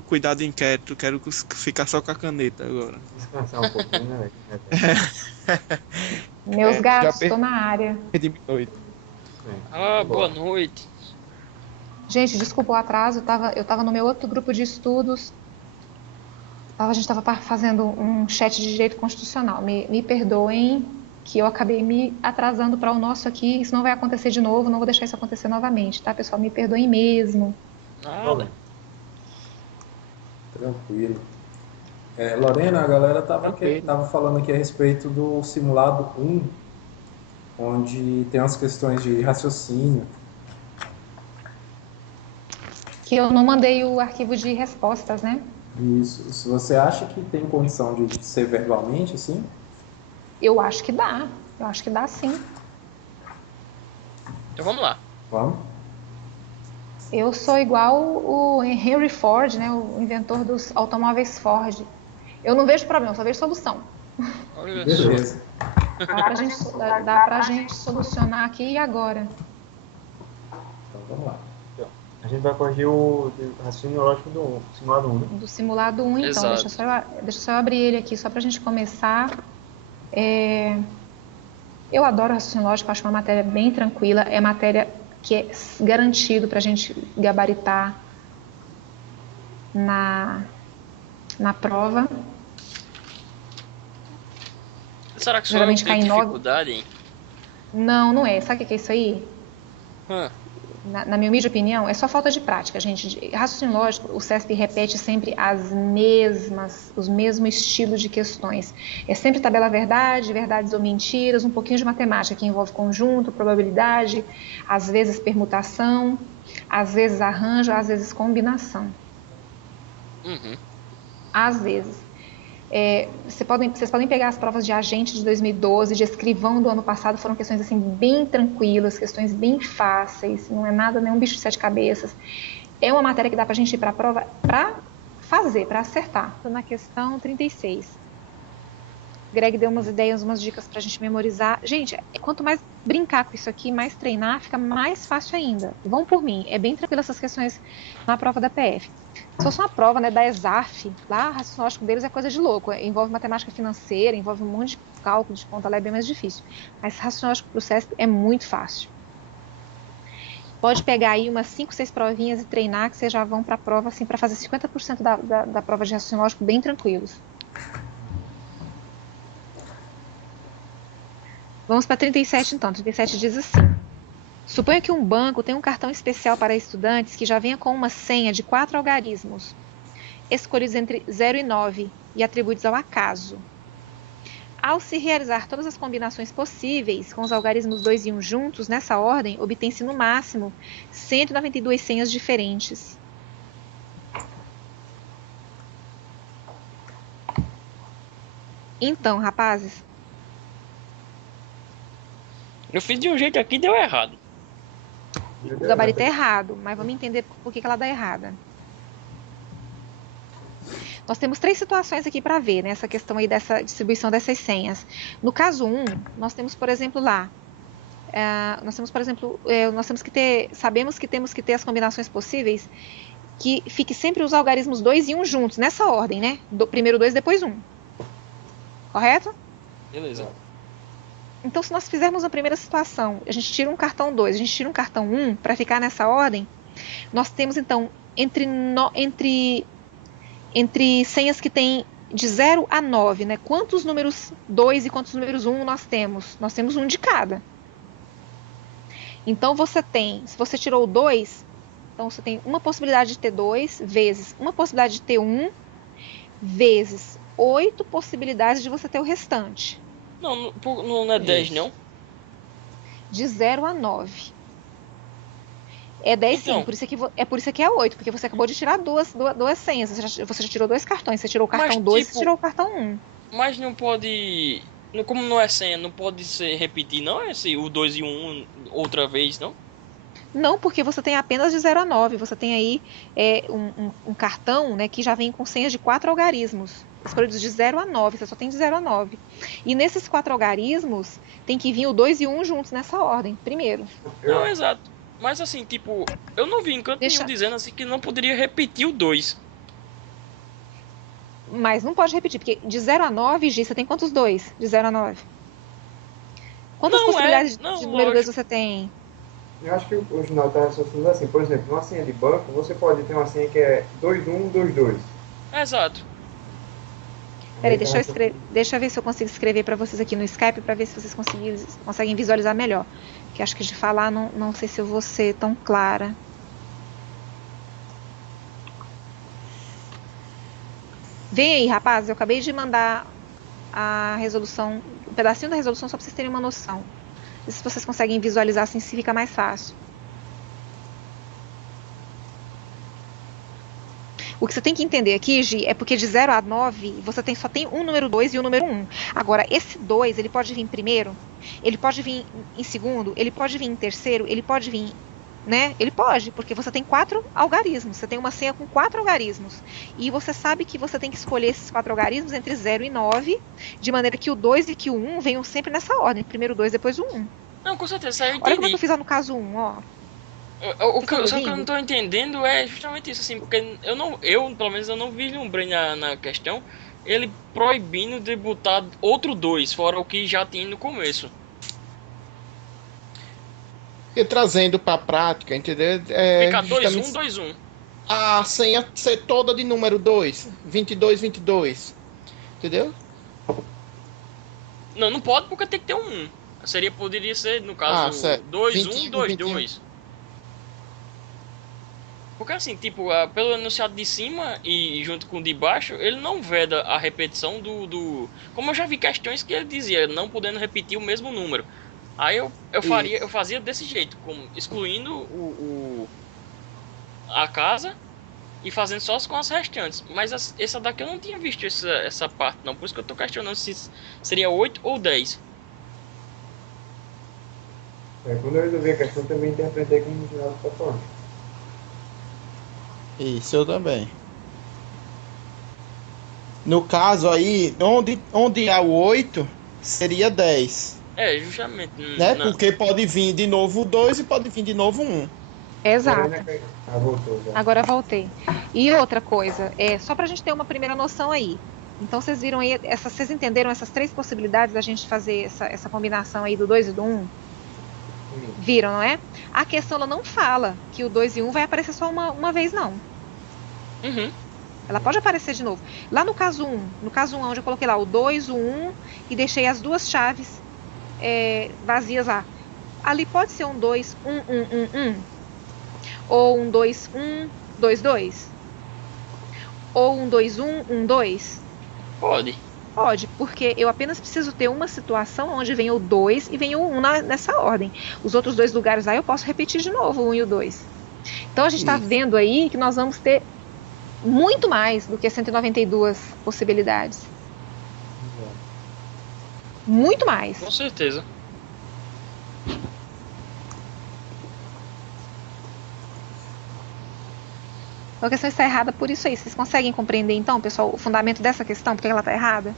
cuidar do inquérito, quero ficar só com a caneta agora. Descansar um pouquinho, né, Meus Já gatos, estou na área. perdi minha noite. velho? Boa Bora. noite. Gente, desculpa o atraso, eu tava no meu outro grupo de estudos. A gente estava fazendo um chat de direito constitucional. Me perdoem que eu acabei me atrasando para o nosso aqui. Isso não vai acontecer de novo, não vou deixar isso acontecer novamente, tá, pessoal? Me perdoem mesmo. Nada. Tranquilo. Lorena, a galera Tranquilo. tava falando aqui a respeito do simulado 1, onde tem umas questões de raciocínio. Que eu não mandei o arquivo de respostas, né? Isso. Se você acha que tem condição de ser verbalmente, assim? Eu acho que dá. Eu acho que dá sim. Então vamos lá. Vamos? Eu sou igual o Henry Ford, né? O inventor dos automóveis Ford. Eu não vejo problema, só vejo solução. Olha só. Beleza. Dá pra gente solucionar aqui e agora. Então vamos lá. A gente vai corrigir o raciocínio lógico do simulado 1, né? Do simulado 1, então. Exato. Deixa só eu abrir ele aqui, só pra gente começar. Eu adoro raciocínio lógico, acho uma matéria bem tranquila. É matéria que é garantido pra gente gabaritar na prova. Será que só eu Geralmente tenho cai em 9. dificuldade, hein? Não é. Sabe o que é isso aí? Hã. Na minha humilde opinião, é só falta de prática, gente. Raciocínio lógico, o CESP repete sempre os mesmos estilos de questões. É sempre tabela verdade, verdades ou mentiras, um pouquinho de matemática que envolve conjunto, probabilidade, às vezes permutação, às vezes arranjo, às vezes combinação. Uhum. Às vezes. Vocês podem pegar as provas de agente de 2012, de escrivão do ano passado, foram questões assim bem tranquilas, questões bem fáceis, não é nada, nenhum bicho de sete cabeças. É uma matéria que dá pra gente ir pra prova pra fazer, pra acertar. Tô na questão 36. Greg deu umas ideias, umas dicas pra gente memorizar. Gente, quanto mais brincar com isso aqui, mais treinar, fica mais fácil ainda. Vão por mim, é bem tranquilo essas questões na prova da PF. Se fosse uma prova, né, da ESAF, lá, o raciocínio lógico deles é coisa de louco. Envolve matemática financeira, envolve um monte de cálculo de conta, lá é bem mais difícil. Mas raciocínio lógico pro CESP é muito fácil. Pode pegar aí umas 5, 6 provinhas e treinar, que vocês já vão pra prova, assim, pra fazer 50% da prova de raciocínio lógico bem tranquilos. Vamos para 37, então. 37 diz assim: suponha que um banco tem um cartão especial para estudantes que já venha com uma senha de 4 algarismos, escolhidos entre 0 e 9 e atribuídos ao acaso. Ao se realizar todas as combinações possíveis com os algarismos 2 e 1 juntos, nessa ordem, obtém-se no máximo 192 senhas diferentes. Então, rapazes, Eu fiz de um jeito aqui e deu errado. o gabarito é errado, mas vamos entender por que ela dá errada. Nós temos 3 situações aqui para ver, nessa questão aí dessa distribuição dessas senhas. No caso 1, nós temos, por exemplo, lá, sabemos que temos que ter as combinações possíveis que fique sempre os algarismos 2 e 1 juntos, nessa ordem, né? Primeiro 2, depois 1. Correto? Beleza. Então, se nós fizermos a primeira situação, a gente tira um cartão 2, a gente tira um cartão 1, para ficar nessa ordem, nós temos, então, entre senhas que tem de 0 a 9, né? Quantos números 2 e quantos números 1 nós temos? Nós temos um de cada. Então, se você tirou 2, então você tem uma possibilidade de ter 2, vezes uma possibilidade de ter 1, vezes 8 possibilidades de você ter o restante. Não é 10, não? De 0 a 9. É 10 Então, sim, por isso que é 8, porque você acabou de tirar duas senhas, você já tirou 2 cartões, você tirou o cartão 2 e você tirou o cartão 1. Mas não pode... Como não é senha, não pode repetir, não? O 2 e 1 outra vez, não? Não, porque você tem apenas de 0 a 9. Você tem aí um cartão, né, que já vem com senhas de 4 algarismos. Escolhidos de 0 a 9, você só tem de 0 a 9. E nesses 4 algarismos, tem que vir o 2 e 1 juntos nessa ordem, primeiro. Não, exato. Mas assim, tipo, eu não vi em canto nenhum dizendo assim que não poderia repetir o 2. Mas não pode repetir, porque de 0 a 9, Gi, você tem quantos 2? De 0 a 9? Quantas Não, possibilidades não, de número 2 lógico. você tem? Eu acho que o Ginaldo está raciocinando assim. Por exemplo, numa senha de banco, você pode ter uma senha que é 2122. Exato. Peraí, deixa eu ver se eu consigo escrever para vocês aqui no Skype, para ver se vocês conseguem visualizar melhor. Que acho que de falar não sei se eu vou ser tão clara. Vem aí, rapazes, eu acabei de mandar a resolução, um pedacinho da resolução só para vocês terem uma noção. Se vocês conseguem visualizar assim, se fica mais fácil. O que você tem que entender aqui, Gi, é porque de 0 a 9, você só tem um número 2 e um número 1. Agora, esse 2, ele pode vir em primeiro, ele pode vir em segundo, ele pode vir em terceiro, ele pode vir, né? Ele pode, porque você tem 4 algarismos. Você tem uma senha com 4 algarismos. E você sabe que você tem que escolher esses 4 algarismos entre 0 e 9, de maneira que o 2 e que o 1 venham sempre nessa ordem. Primeiro o 2, depois o 1. Não, com certeza, isso aí eu Olha como é que entendi. eu fiz lá no caso 1, ó. Só que eu não tô entendendo é justamente isso, assim, porque pelo menos, eu não vislumbrei na questão ele proibindo de botar outro 2, fora o que já tinha no começo. E trazendo para a prática, entendeu? Fica 2, 1, Justamente 2, 1. a senha ser toda de número 2, 22, 22. Entendeu? Não pode porque tem que ter um 1. Poderia ser, no caso, certo. 2, 1, 21, 2, 21. 2. Porque assim, tipo, pelo enunciado de cima e junto com o de baixo, ele não veda a repetição do... Como eu já vi questões que ele dizia, não podendo repetir o mesmo número. Aí eu fazia desse jeito, como excluindo a casa e fazendo só com as restantes. Mas essa daqui eu não tinha visto essa parte, não. Por isso que eu tô questionando se seria 8 ou 10. Quando eu resolvi a questão, também interpretei como o Ginaldo está falando. Isso, eu também. No caso aí, onde há o 8, seria 10. Justamente. Né? Porque pode vir de novo o 2 e pode vir de novo 1. Exato. Voltou já. Agora voltei. E outra coisa, só pra gente ter uma primeira noção aí. Então vocês viram aí, vocês entenderam essas 3 possibilidades da gente fazer essa combinação aí do 2 e do 1? Viram, não é? A questão ela não fala que o 2 e 1 vai aparecer só uma vez, não. Uhum. Ela pode aparecer de novo. Lá no caso 1, onde eu coloquei lá o 2, o 1 e deixei as 2 chaves vazias lá. Ali pode ser um 2, 1, 1, 1, 1. Ou um 2, 1, 2, 2. Ou um 2, 1, 1, 2. Pode. Pode, porque eu apenas preciso ter uma situação onde vem o 2 e vem o 1 nessa ordem. Os outros 2 lugares lá eu posso repetir de novo o 1 e o 2. Então a gente está vendo aí que nós vamos ter muito mais do que 192 possibilidades. Muito mais. Com certeza. Então a questão está errada por isso aí. Vocês conseguem compreender então, pessoal, o fundamento dessa questão, porque ela está errada?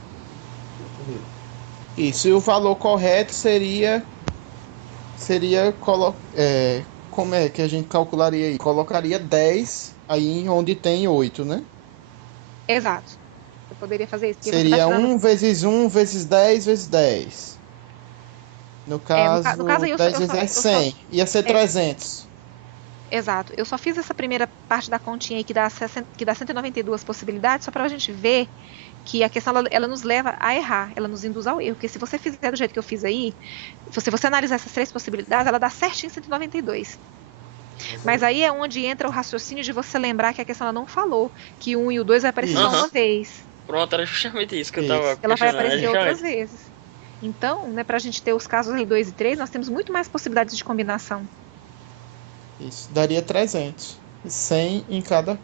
Isso, e o valor correto seria como é que a gente calcularia aí? Colocaria 10 aí onde tem 8, né? Exato. Eu poderia fazer isso. Seria 1 vezes 1 vezes 10 vezes 10. No caso, no caso aí 10 vezes 10 é 100. Ia ser 300. Exato. Eu só fiz essa primeira parte da continha aí que dá 192 possibilidades, só para a gente ver que a questão ela nos leva a errar, ela nos induz ao erro. Porque se você fizer do jeito que eu fiz aí, se você analisar essas 3 possibilidades, ela dá certinho 192. Mas aí é onde entra o raciocínio de você lembrar que a questão ela não falou que o 1 e o 2 vai aparecer só uma vez. Pronto, era justamente isso que eu tava Ela vai aparecer questionando. outras vezes. Então, né, pra gente ter os casos aí 2 e 3, nós temos muito mais possibilidades de combinação. Isso, daria 300. 100 em cada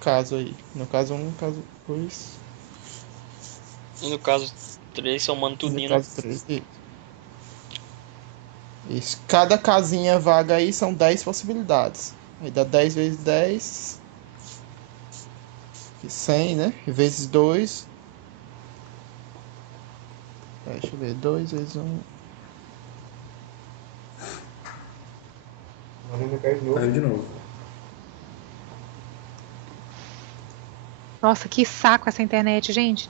caso aí. No caso 1, no caso 2. E no caso 3, somando tudinho. No caso 3, isso. Cada casinha vaga aí são 10 possibilidades. Aí dá 10 vezes 10. 100, né? Vezes 2. Deixa eu ver. 2 vezes 1. Caiu de novo. Nossa, que saco essa internet, gente.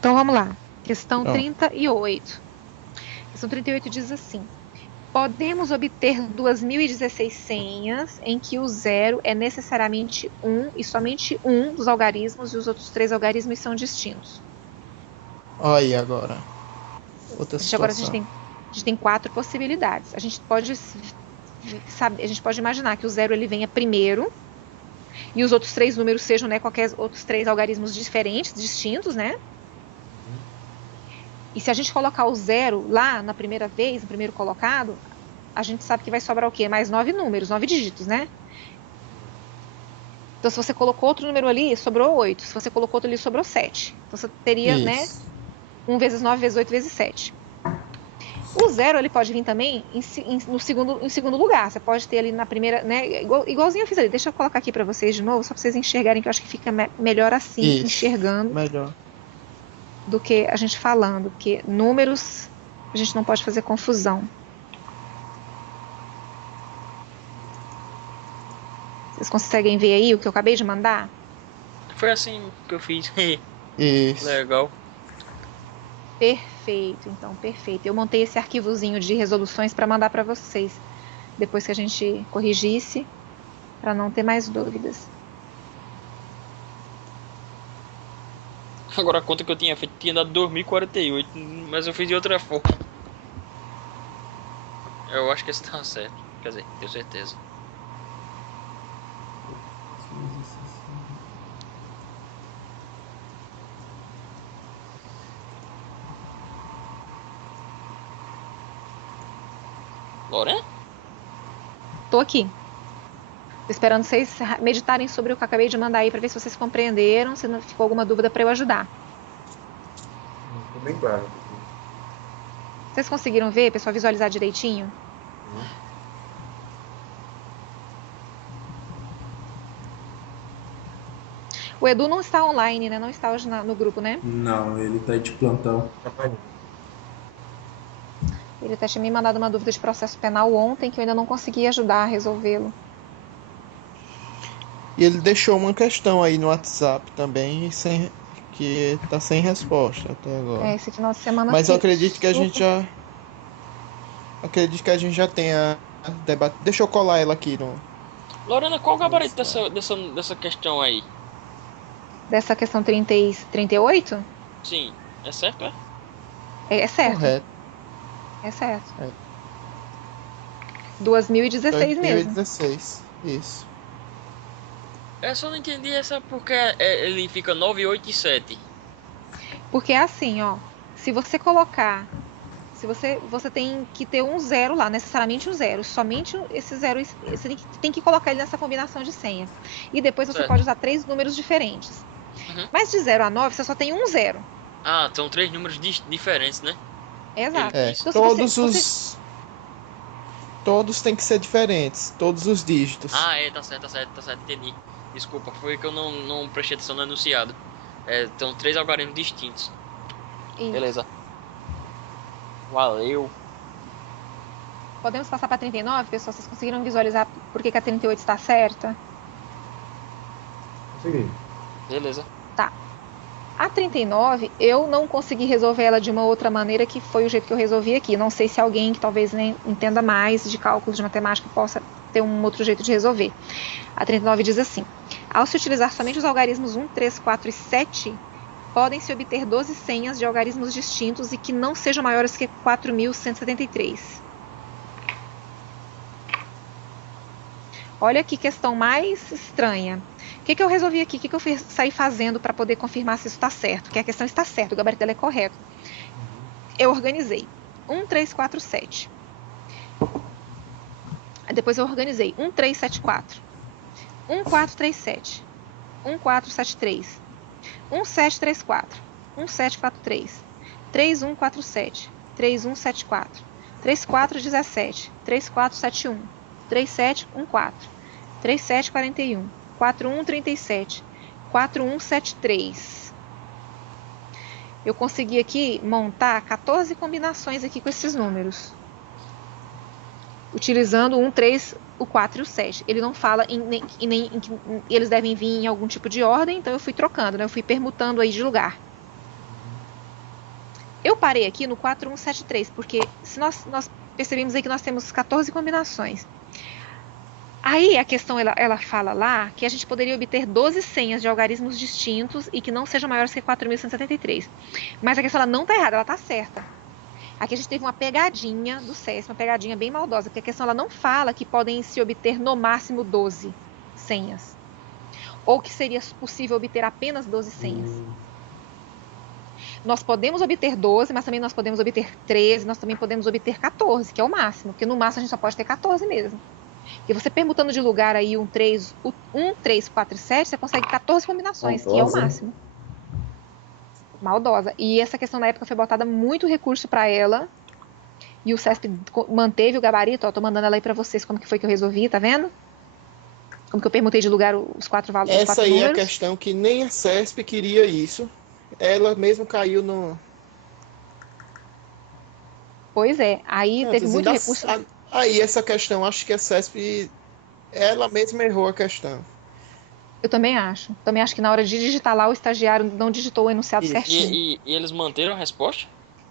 Então vamos lá. Questão Não. 38. Questão 38 diz assim: podemos obter 2016 senhas em que o 0 é necessariamente 1 e somente um dos algarismos e os outros 3 algarismos são distintos. Olha aí agora. Outra Agora a situação. gente tem 4 possibilidades. A gente pode imaginar que o 0 ele venha primeiro e os outros 3 números sejam, né, qualquer outros 3 algarismos diferentes, distintos, né? E se a gente colocar o 0 lá na primeira vez, no primeiro colocado, a gente sabe que vai sobrar o quê? Mais 9 números, 9 dígitos, né? Então, se você colocou outro número ali, sobrou 8. Se você colocou outro ali, sobrou 7. Então, você teria, né, Isso. 1 vezes 9 vezes 8 vezes 7. O 0 ele pode vir também em segundo lugar. Você pode ter ali na primeira, né? Igualzinho eu fiz ali. Deixa eu colocar aqui para vocês de novo, só para vocês enxergarem, que eu acho que fica melhor assim, Isso. enxergando, Melhor. do que a gente falando. Porque números, a gente não pode fazer confusão. Vocês conseguem ver aí o que eu acabei de mandar? Foi assim que eu fiz. Isso. Legal. Perfeito, então, perfeito. Eu montei esse arquivozinho de resoluções para mandar para vocês, depois que a gente corrigisse, para não ter mais dúvidas. Agora a conta que eu tinha feito tinha dado 2048, mas eu fiz de outra forma. Eu acho que esse tá certo. Quer dizer, tenho certeza. Lorena? Tô aqui. Tô esperando vocês meditarem sobre o que eu acabei de mandar aí para ver se vocês compreenderam, se não ficou alguma dúvida para eu ajudar. Ficou bem claro. Vocês conseguiram ver, pessoal, visualizar direitinho? O Edu não está online, né? Não está hoje no grupo, né? Não, ele tá de plantão. Ele até tinha me mandado uma dúvida de processo penal ontem, que eu ainda não consegui ajudar a resolvê-lo. E ele deixou uma questão aí no WhatsApp também, que tá sem resposta até agora. Esse final de semana Mas eu aqui, acredito que a gente super- já. Acredito que a gente já tenha debatido. Deixa eu colar ela aqui no. Lorena, qual o gabarito dessa questão aí? Dessa questão 30 e 38? Sim, é certo, é? É certo. Correto. É certo. É. 2016 mesmo. 2016. Isso. Eu só não entendi essa porque ele fica 9, 8 e 7. Porque é assim, ó. Se você colocar. Se você tem que ter um 0 lá, necessariamente um 0. Somente esse 0. Você tem que colocar ele nessa combinação de senha. E depois você Certo. pode usar 3 números diferentes. Uhum. Mas de 0 a 9, você só tem um 0. Ah, são 3 números diferentes, né? Exato. É. Então, se Todos você- os. Todos têm que ser diferentes. Todos os dígitos. Ah, tá certo, entendi. Desculpa, foi que eu não prestei atenção no enunciado. São 3 algarismos distintos. Isso. Beleza. Valeu. Podemos passar para 39, pessoal? Vocês conseguiram visualizar por que a 38 está certa? Consegui. Beleza. A 39, eu não consegui resolver ela de uma outra maneira, que foi o jeito que eu resolvi aqui. Não sei se alguém que talvez nem entenda mais de cálculos de matemática possa ter um outro jeito de resolver. A 39 diz assim: ao se utilizar somente os algarismos 1, 3, 4 e 7, podem-se obter 12 senhas de algarismos distintos e que não sejam maiores que 4.173. Olha que questão mais estranha. O que eu resolvi aqui? O que eu saí fazendo para poder confirmar se isso está certo? Que a questão está certa, o gabarito dela é correto. Eu organizei 1, 3, 4, 7. Depois eu organizei 1, 3, 7, 4. 1, 4, 3, 7. 1, 4, 7, 3. 1, 7, 3, 4. 1, 7, 4, 3. 3, 1, 4, 7. 3, 1, 7, 4. 3, 4, 17. 3, 4, 7, 1. 3, 7, 1, 4. 3, 7, 41. 4, 1, 37. 4, 1, 7, 3. Eu consegui aqui montar 14 combinações aqui com esses números. utilizando o 1, 3, o 4 e o 7. Ele não fala em que eles devem vir em algum tipo de ordem, então eu fui trocando, né? Eu fui permutando aí de lugar. Eu parei aqui no 4173, porque se nós percebemos aí que nós temos 14 combinações. Aí a questão, ela fala lá que a gente poderia obter 12 senhas de algarismos distintos e que não sejam maiores que 4.173. Mas a questão, ela não está errada, ela está certa. Aqui a gente teve uma pegadinha do CESP, uma pegadinha bem maldosa, porque a questão, ela não fala que podem se obter no máximo 12 senhas. Ou que seria possível obter apenas 12 senhas. Nós podemos obter 12, mas também nós podemos obter 13, nós também podemos obter 14, que é o máximo, porque no máximo a gente só pode ter 14 mesmo. E você permutando de lugar aí 1, 3, 4 e 7, você consegue 14 combinações, que é o máximo. Maldosa. E essa questão na época foi botada muito recurso para ela. E o CESP manteve o gabarito. Ó, tô mandando ela aí para vocês como que foi que eu resolvi, tá vendo? Como que eu permutei de lugar os 4 valores. Essa aí é a questão que nem a CESP queria isso. Ela mesmo caiu no... Pois é. Aí teve muito recurso. Aí essa questão, acho que a CESP, ela mesma errou a questão. Eu também acho. Também acho que na hora de digitar lá, o estagiário não digitou o enunciado certinho. E eles manteram a resposta?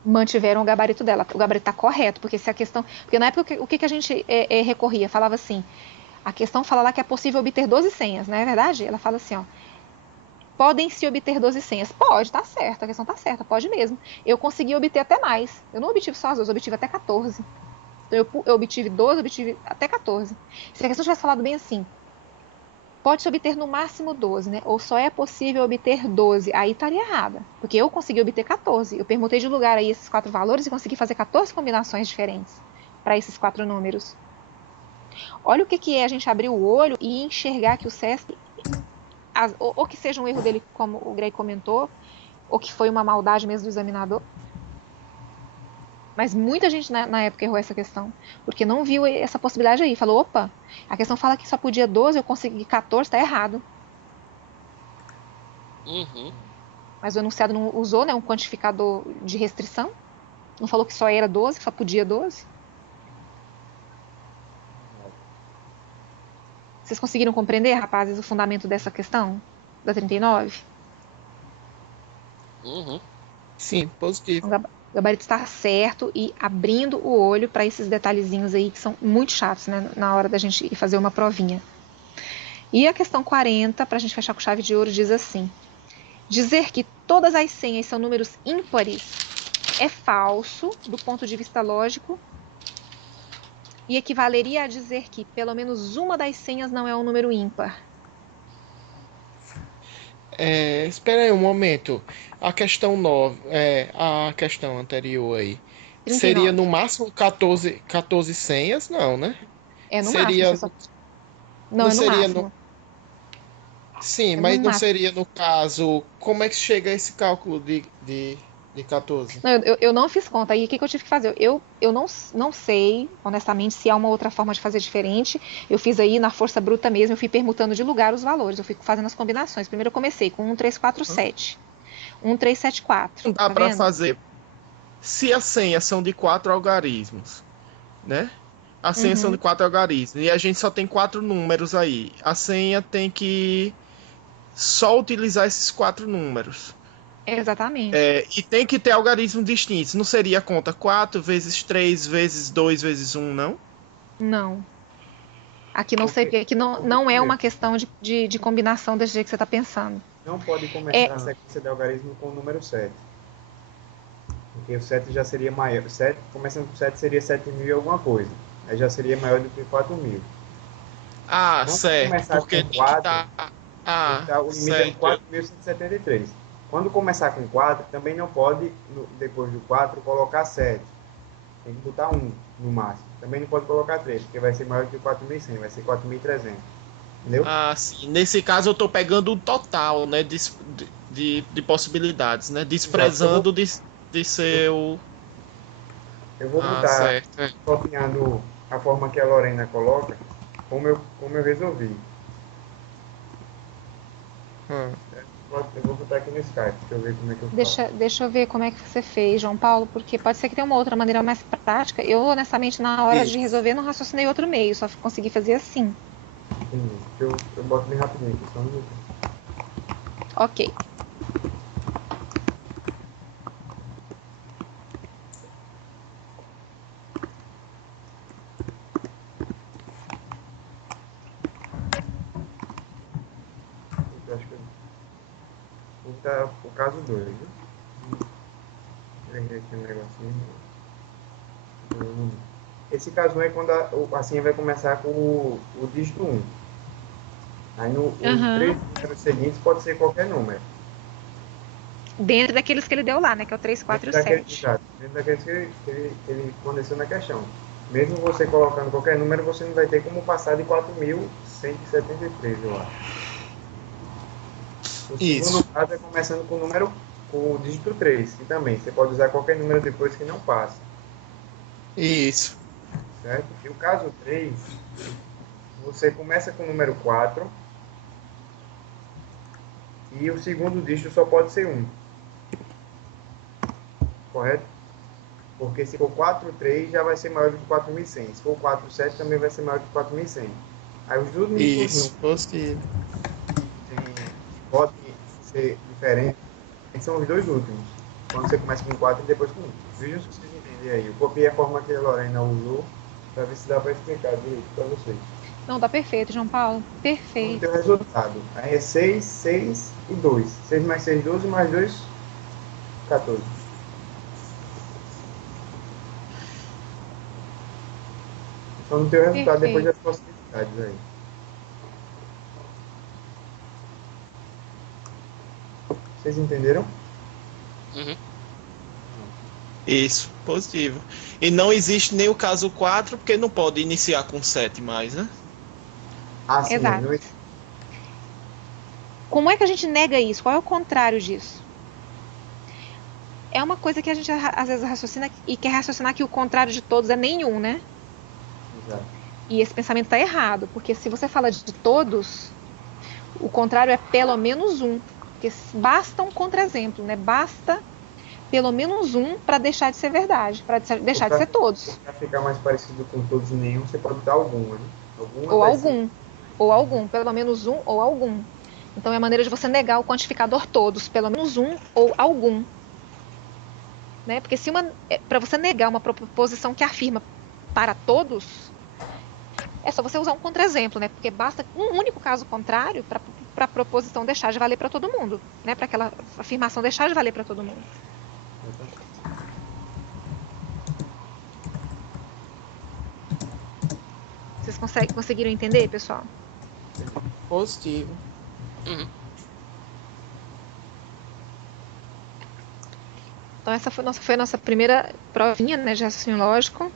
Mantiveram o gabarito dela. O gabarito está correto, porque se a questão... Porque na época, o que a gente recorria? Falava assim, a questão fala lá que é possível obter 12 senhas, não é verdade? Ela fala assim, ó, podem se obter 12 senhas. Pode, tá certo, a questão tá certa, pode mesmo. Eu consegui obter até mais. Eu não obtive só as 12, eu obtive até 14. Então eu obtive 12, eu obtive até 14. Se a questão tivesse falado bem assim, pode-se obter no máximo 12, né? Ou só é possível obter 12. Aí estaria errada. Porque eu consegui obter 14. Eu permutei de lugar aí esses 4 valores e consegui fazer 14 combinações diferentes para esses 4 números. Olha o que é a gente abrir o olho e enxergar que o CESP, ou que seja um erro dele, como o Greg comentou, ou que foi uma maldade mesmo do examinador. Mas muita gente na época errou essa questão, porque não viu essa possibilidade aí. Falou, opa, a questão fala que só podia 12, eu consegui 14, tá errado. Uhum. Mas o enunciado não usou, né, um quantificador de restrição. Não falou que só era 12, que só podia 12. Vocês conseguiram compreender, rapazes, o fundamento dessa questão? Da 39? Uhum. Sim, positivo. O gabarito está certo e abrindo o olho para esses detalhezinhos aí que são muito chatos, né, na hora da gente ir fazer uma provinha. E a questão 40, para a gente fechar com chave de ouro, diz assim: dizer que todas as senhas são números ímpares é falso do ponto de vista lógico e equivaleria a dizer que pelo menos uma das senhas não é um número ímpar. Espera aí um momento. A questão 9, a questão anterior aí. 39. Seria no máximo 14 senhas? Não, né? É no seria, máximo. Não, é no máximo. Sim, mas não seria no caso. Como é que chega a esse cálculo de 14? Não, eu não fiz conta. Aí o que eu tive que fazer? Eu não sei, honestamente, se há uma outra forma de fazer diferente. Eu fiz aí na força bruta mesmo, eu fui permutando de lugar os valores, eu fui fazendo as combinações. Primeiro eu comecei com 1, 3, 4, 7. 1, 3, 7, 4. Não dá para fazer. Se as senhas são de 4 algarismos, né? As senhas são de 4 algarismos e a gente só tem 4 números aí. A senha tem que só utilizar esses 4 números. Exatamente. E tem que ter algarismos distintos. Não seria a conta 4 vezes 3 vezes 2 vezes 1, não? Não. Aqui não seria, aqui não é uma questão de combinação desse jeito que você está pensando. Não pode começar a sequência de algarismo com o número 7. Porque o 7 já seria maior. 7, começando com 7 seria 7.000 e alguma coisa. Aí já seria maior do que 4.000. Ah, não certo. Começar porque com 4, tá... o limite é 4.173. Quando começar com 4, também não pode, depois do 4, colocar 7. Tem que botar 1 no máximo. Também não pode colocar 3, porque vai ser maior do que 4.100, vai ser 4.300. Entendeu? Ah, sim. Nesse caso eu estou pegando o total, né, de possibilidades, né? Desprezando de seu... Eu vou botar, copiando a forma que a Lorena coloca, como eu resolvi. Ah, Eu vou botar aqui no Skype, deixa eu ver como é que eu faço. Deixa eu ver como é que você fez, João Paulo, porque pode ser que tenha uma outra maneira mais prática. Eu, honestamente, na hora de Isso. resolver, não raciocinei outro meio, só consegui fazer assim. Entendi. Eu boto bem rapidinho aqui, só um minuto. Ok. Eu acho que vou botar o caso 2, viu? Errei aqui um negocinho. Esse caso 1 é quando a senha vai começar com o dígito 1. Aí os Aham. 3 números seguintes pode ser qualquer número. Dentro daqueles que ele deu lá, né? Que é o 3, 4 e o Dentro daquele- 7. exato, dentro daqueles que ele forneceu na questão. Mesmo você colocando qualquer número, você não vai ter como passar de 4.173, eu acho. O Isso. segundo caso é começando com o dígito 3, que também você pode usar qualquer número depois que não passa, Isso. certo? E o caso 3, você começa com o número 4 e o segundo dígito só pode ser 1. Correto? Porque se for 4,3 já vai ser maior do que 4.100. Se for 4,7 também vai ser maior do que 4.100. Aí os únicos Isso. Positivo. que podem ser diferentes são os dois últimos. Quando você começa com 4 e depois com 1. Vejam se vocês entendem aí. Eu copiei a forma que a Lorena usou para ver se dá para explicar direito para vocês. Não, tá perfeito, João Paulo. Vamos Perfeito. ter o resultado. Aí é 6, 6 e 2. 6 mais 6, 12, mais 2, 14. Só não tem o resultado depois das possibilidades aí. Vocês entenderam? Uhum. Isso. Positivo. E não existe nem o caso 4, porque não pode iniciar com 7 mais, né? Ah, sim. Exato. Não... Como é que a gente nega isso? Qual é o contrário disso? É uma coisa que a gente às vezes raciocina e quer raciocinar que o contrário de todos é nenhum, né? Exato. E esse pensamento está errado, porque se você fala de todos, o contrário é pelo menos um. Porque basta um contra-exemplo, né? Basta pelo menos um para deixar de ser verdade, para deixar de ser todos. Para ficar mais parecido com todos e nenhum, você pode dar algum, né? Ou algum. Ou algum. Pelo menos um ou algum. Então é a maneira de você negar o quantificador todos. Pelo menos um ou algum. Né? Porque se para você negar uma proposição que afirma para todos, é só você usar um contra-exemplo, né? Porque basta um único caso contrário para a proposição deixar de valer para todo mundo, né? Para aquela afirmação deixar de valer para todo mundo. Vocês conseguiram entender, pessoal? Positivo. Uhum. Então essa foi a nossa primeira provinha, né, de raciocínio lógico.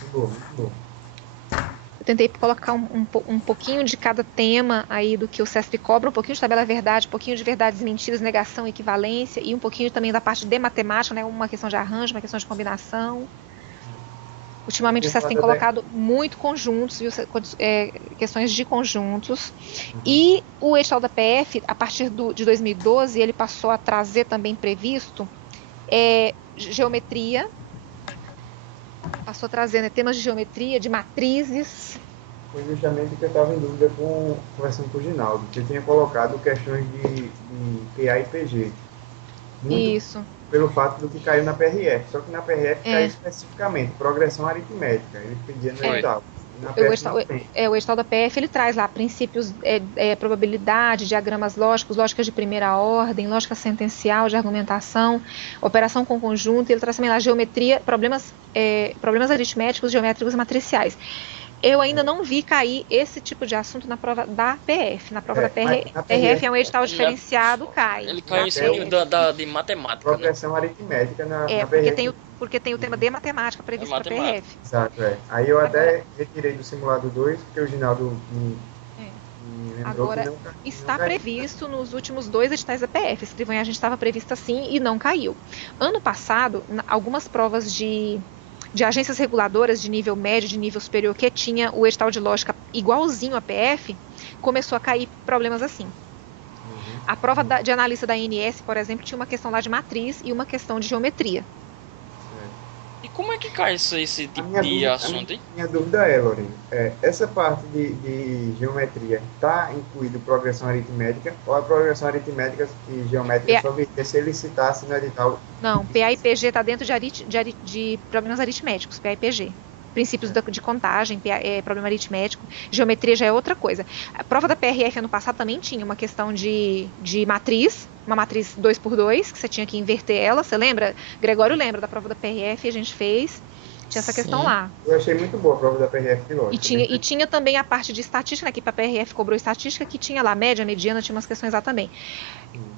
Muito bom, muito bom. Eu tentei colocar um pouquinho de cada tema aí do que o CESP cobra, um pouquinho de tabela verdade, um pouquinho de verdades e mentiras, negação, equivalência, e um pouquinho também da parte de matemática, né, uma questão de arranjo, uma questão de combinação. Ultimamente o CESP tem colocado muito conjuntos, viu? Questões de conjuntos. E o edital da PF, a partir de 2012, ele passou a trazer também previsto geometria. Passou a trazer, né, temas de geometria, de matrizes. Foi justamente que eu estava em dúvida conversando com o Ginaldo, que eu tinha colocado questões de PA e PG. Muito Isso. Pelo fato do que caiu na PRF. Só que na PRF caiu especificamente progressão aritmética. Ele pedia no edital. O edital da PF ele traz lá princípios, probabilidade, diagramas lógicos, lógicas de primeira ordem, lógica sentencial, de argumentação, operação com conjunto. Ele traz também lá geometria, problemas aritméticos, geométricos e matriciais. Eu ainda não vi cair esse tipo de assunto na prova da PF. Na prova da PRF é um edital diferenciado, cai. Ele cai em cima de matemática. Progressão, né? aritmética na PRF. Porque tem o tema de matemática previsto na PRF. Exato, Aí eu até retirei do simulado 2, porque o Ginaldo me lembrou. Agora, que não está previsto nos últimos 2 editais da PF. Escrivães, a gente estava prevista assim e não caiu. Ano passado, algumas provas de de agências reguladoras de nível médio, de nível superior, que tinha o edital de lógica igualzinho a PF, começou a cair problemas assim. A prova de analista da ANS, por exemplo, tinha uma questão lá de matriz e uma questão de geometria. E como é que cai esse A tipo minha de dúvida, assunto, hein? minha dúvida é, Lorena, essa parte de geometria está incluído progressão aritmética ou a progressão aritmética e geométrica só viria se ele citasse no edital? Não, PA e PG está dentro de problemas aritméticos, PA e PG. Princípios de contagem, problema aritmético, geometria já é outra coisa. A prova da PRF ano passado também tinha uma questão de matriz, uma matriz 2x2, que você tinha que inverter ela, você lembra? Gregório lembra da prova da PRF, a gente fez, tinha essa questão lá. Eu achei muito boa a prova da PRF de lógica. E tinha também a parte de estatística, né, que para a PRF cobrou estatística, que tinha lá média, mediana, tinha umas questões lá também.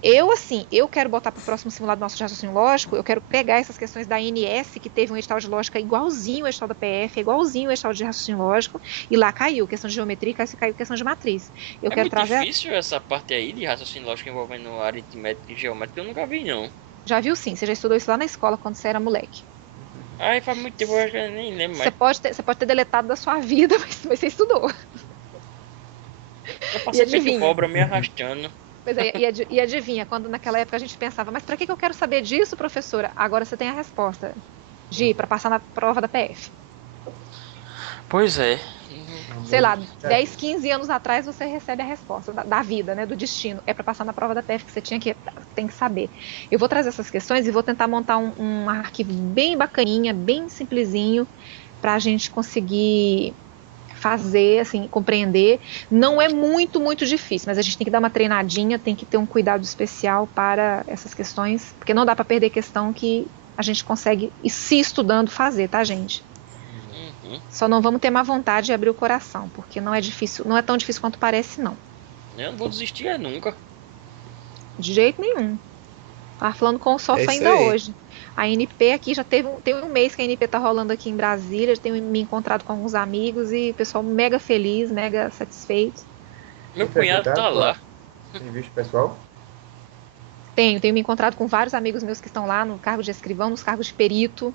Eu quero botar para o próximo simulado nosso de raciocínio lógico, eu quero pegar essas questões da ANS, que teve um edital de lógica igualzinho ao edital da PF, igualzinho ao edital de raciocínio lógico, e lá caiu questão de geometria, caiu questão de matriz. Eu quero muito trazer... difícil essa parte aí de raciocínio lógico envolvendo aritmética e geométrica, eu nunca vi, não. Já viu sim, você já estudou isso lá na escola quando você era moleque. Ai, faz muito tempo, eu já nem lembro mais. Você pode ter deletado da sua vida, mas você estudou. Eu passei feito cobra me arrastando. Pois é, e adivinha, quando naquela época a gente pensava, mas para que eu quero saber disso, professora? Agora você tem a resposta. Para passar na prova da PF. Pois é. Sei lá, 10, 15 anos atrás você recebe a resposta da vida, né, do destino. É para passar na prova da PF que você tem que saber. Eu vou trazer essas questões e vou tentar montar um arquivo bem bacaninha, bem simplesinho, para a gente conseguir fazer, assim, compreender. Não é muito, muito difícil, mas a gente tem que dar uma treinadinha, tem que ter um cuidado especial para essas questões, porque não dá para perder questão que a gente consegue, e se estudando, fazer, tá, gente? Só não vamos ter má vontade de abrir o coração, porque não é difícil, não é tão difícil quanto parece, não. Eu não vou desistir nunca. De jeito nenhum. Tava falando com o Sofa ainda hoje. A NP aqui já tem um mês que a NP tá rolando aqui em Brasília, já tenho me encontrado com alguns amigos e o pessoal mega feliz, mega satisfeito. Meu cunhado tá lá. Tem visto pessoal? Tenho me encontrado com vários amigos meus que estão lá no cargo de escrivão, nos cargos de perito.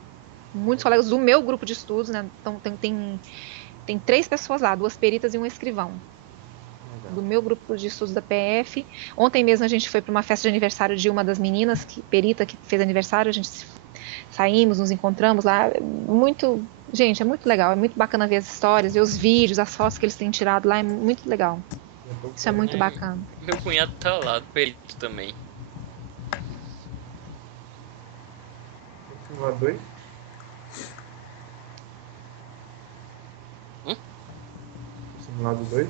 Muitos colegas do meu grupo de estudos, né? Então tem 3 pessoas lá, 2 peritas e um escrivão. Do meu grupo de estudos da PF. Ontem mesmo a gente foi para uma festa de aniversário de uma das meninas, perita, que fez aniversário. A gente saímos, nos encontramos lá. Gente, é muito legal, é muito bacana ver as histórias, ver os vídeos, as fotos que eles têm tirado lá, é muito legal. Isso é muito bacana. Meu cunhado tá lá, perito também. Simulado 2? Simulado 2?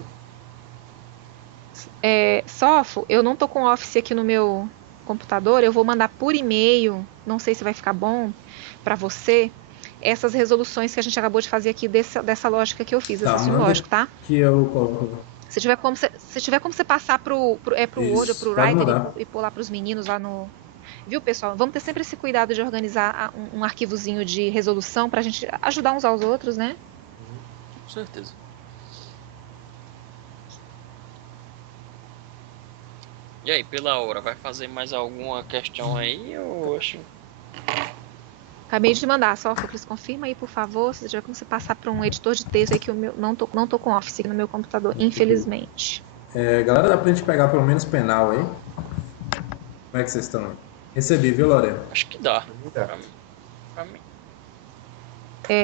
Sofo, eu não tô com o Office aqui no meu computador, eu vou mandar por e-mail, não sei se vai ficar bom para você, essas resoluções que a gente acabou de fazer aqui dessa lógica que eu fiz, desse lógico, tá? Que eu coloco. Se tiver como você passar pro Word ou pro Writer e pôr lá pros meninos lá no... Viu, pessoal? Vamos ter sempre esse cuidado de organizar um arquivozinho de resolução pra gente ajudar uns aos outros, né? Com certeza. E aí, pela hora, vai fazer mais alguma questão aí, eu acho? Acabei de mandar, Sófocles, confirma aí, por favor, se tiver como você passar para um editor de texto aí, que eu não tô com Office aqui no meu computador, infelizmente. Galera, dá pra gente pegar pelo menos penal aí? Como é que vocês estão? Recebi, viu, Lorena? Acho que dá. Pra mim.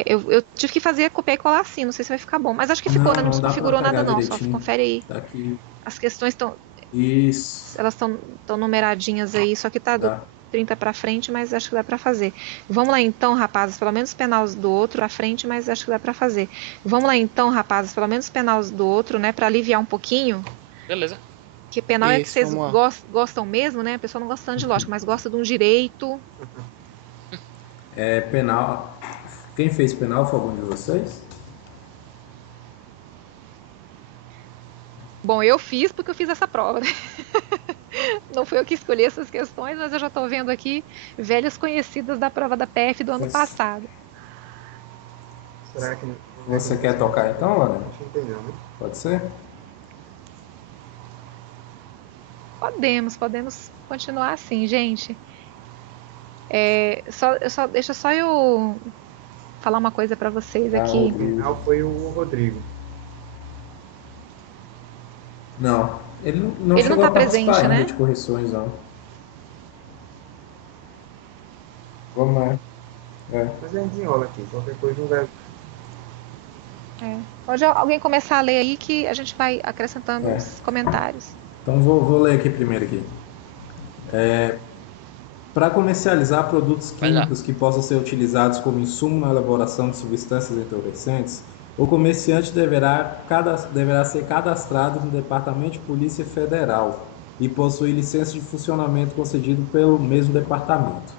Eu tive que fazer copiar e colar assim, não sei se vai ficar bom, mas acho que ficou, né? Não desconfigurou nada não, Sófocles, confere aí. Tá aqui. As questões estão... Isso. Elas estão numeradinhas aí, só que tá do 30 para frente, mas acho que dá para fazer. Vamos lá então, rapazes, pelo menos penal do outro à frente, mas acho que dá para fazer. Vamos lá então, rapazes, pelo menos penal do outro, né, para aliviar um pouquinho. Beleza. Que penal é que vocês gostam mesmo, né? A pessoa não gosta tanto de lógica, mas gosta de um direito. Penal. Quem fez penal foi algum de vocês? Bom, eu fiz porque eu fiz essa prova, né? Não fui eu que escolhi essas questões, mas eu já estou vendo aqui velhas conhecidas da prova da PF do ano passado. Será que... Você quer tocar então, Lorena? Acho que entendeu, né? Pode ser? Podemos continuar assim, gente. Deixa só eu falar uma coisa para vocês Ah, aqui. No final foi o Rodrigo. Não, ele não Ele não chegou tá a participar presente, ainda né? de correções, não. Vamos lá. É. Mas a gente desenrola aqui, qualquer coisa não vai. Pode alguém começar a ler aí que a gente vai acrescentando os comentários. Então vou ler aqui primeiro aqui. Para comercializar produtos Vai lá. químicos que possam ser utilizados como insumo na elaboração de substâncias entorpecentes, o comerciante deverá ser cadastrado no Departamento de Polícia Federal e possuir licença de funcionamento concedido pelo mesmo departamento.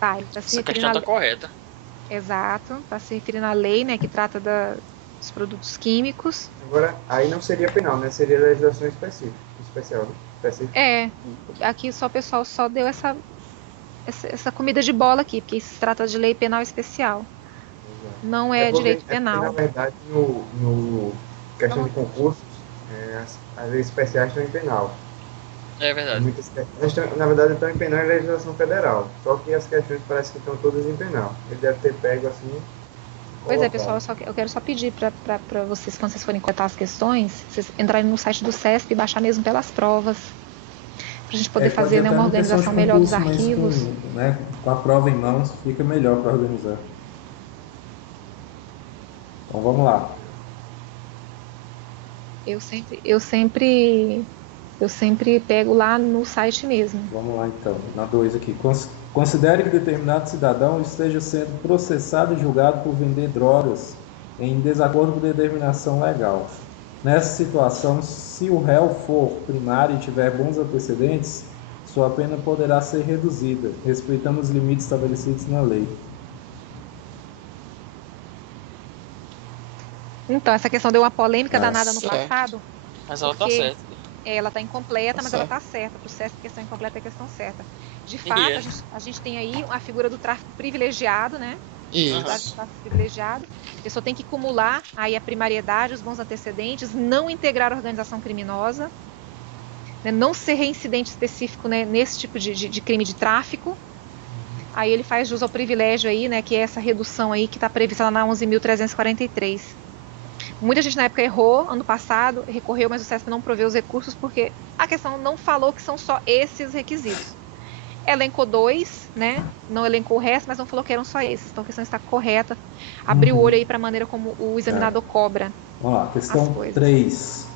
Tá, ele tá se Essa referindo questão à tá correta. Exato, está se referindo à lei, né, que trata dos produtos químicos. Agora, aí não seria penal, né? Seria legislação especial, né? Específica. Aqui só o pessoal só deu essa comida de bola aqui, porque isso se trata de lei penal especial. Exato. Não é porque- direito porque, penal. na verdade, no questão de concursos, as leis especiais estão em penal. É verdade. Na verdade, estão em penal e legislação federal. Só que as questões parecem que estão todas em penal. Ele deve ter pego assim. Pois é, colocado. pessoal, eu quero só pedir para vocês, quando vocês forem coletar as questões, vocês entrarem no site do CESP e baixar mesmo pelas provas, para a gente poder fazer, né, uma organização melhor dos arquivos. Com a prova em mãos fica melhor para organizar. Então vamos lá. Eu sempre pego lá no site mesmo. Vamos lá então, na 2 aqui. Considere que determinado cidadão esteja sendo processado e julgado por vender drogas em desacordo com determinação legal. Nessa situação, se o réu for primário e tiver bons antecedentes, sua pena poderá ser reduzida, respeitando os limites estabelecidos na lei. Então, essa questão deu uma polêmica danada no certo. passado. Mas ela tá Porque certa. ela está incompleta, Tá mas certo. ela está certa. Para o CESP, questão incompleta é a questão certa. De E fato, é. a gente tem aí a figura do tráfico privilegiado, né? Isso. Tráfico privilegiado. A pessoa tem que acumular aí a primariedade, os bons antecedentes, não integrar a organização criminosa, né? Não ser reincidente específico, né, nesse tipo de crime de tráfico. Aí ele faz jus ao privilégio aí, né, que é essa redução aí que está prevista lá na 11.343. Muita gente na época errou, ano passado, recorreu, mas o CESP não proveu os recursos porque a questão não falou que são só esses requisitos. Elencou 2, né? Não elencou o resto, mas não falou que eram só esses. Então a questão está correta. Abriu o olho aí para a maneira como o examinador cobra. Vamos lá, As questão coisas. 3.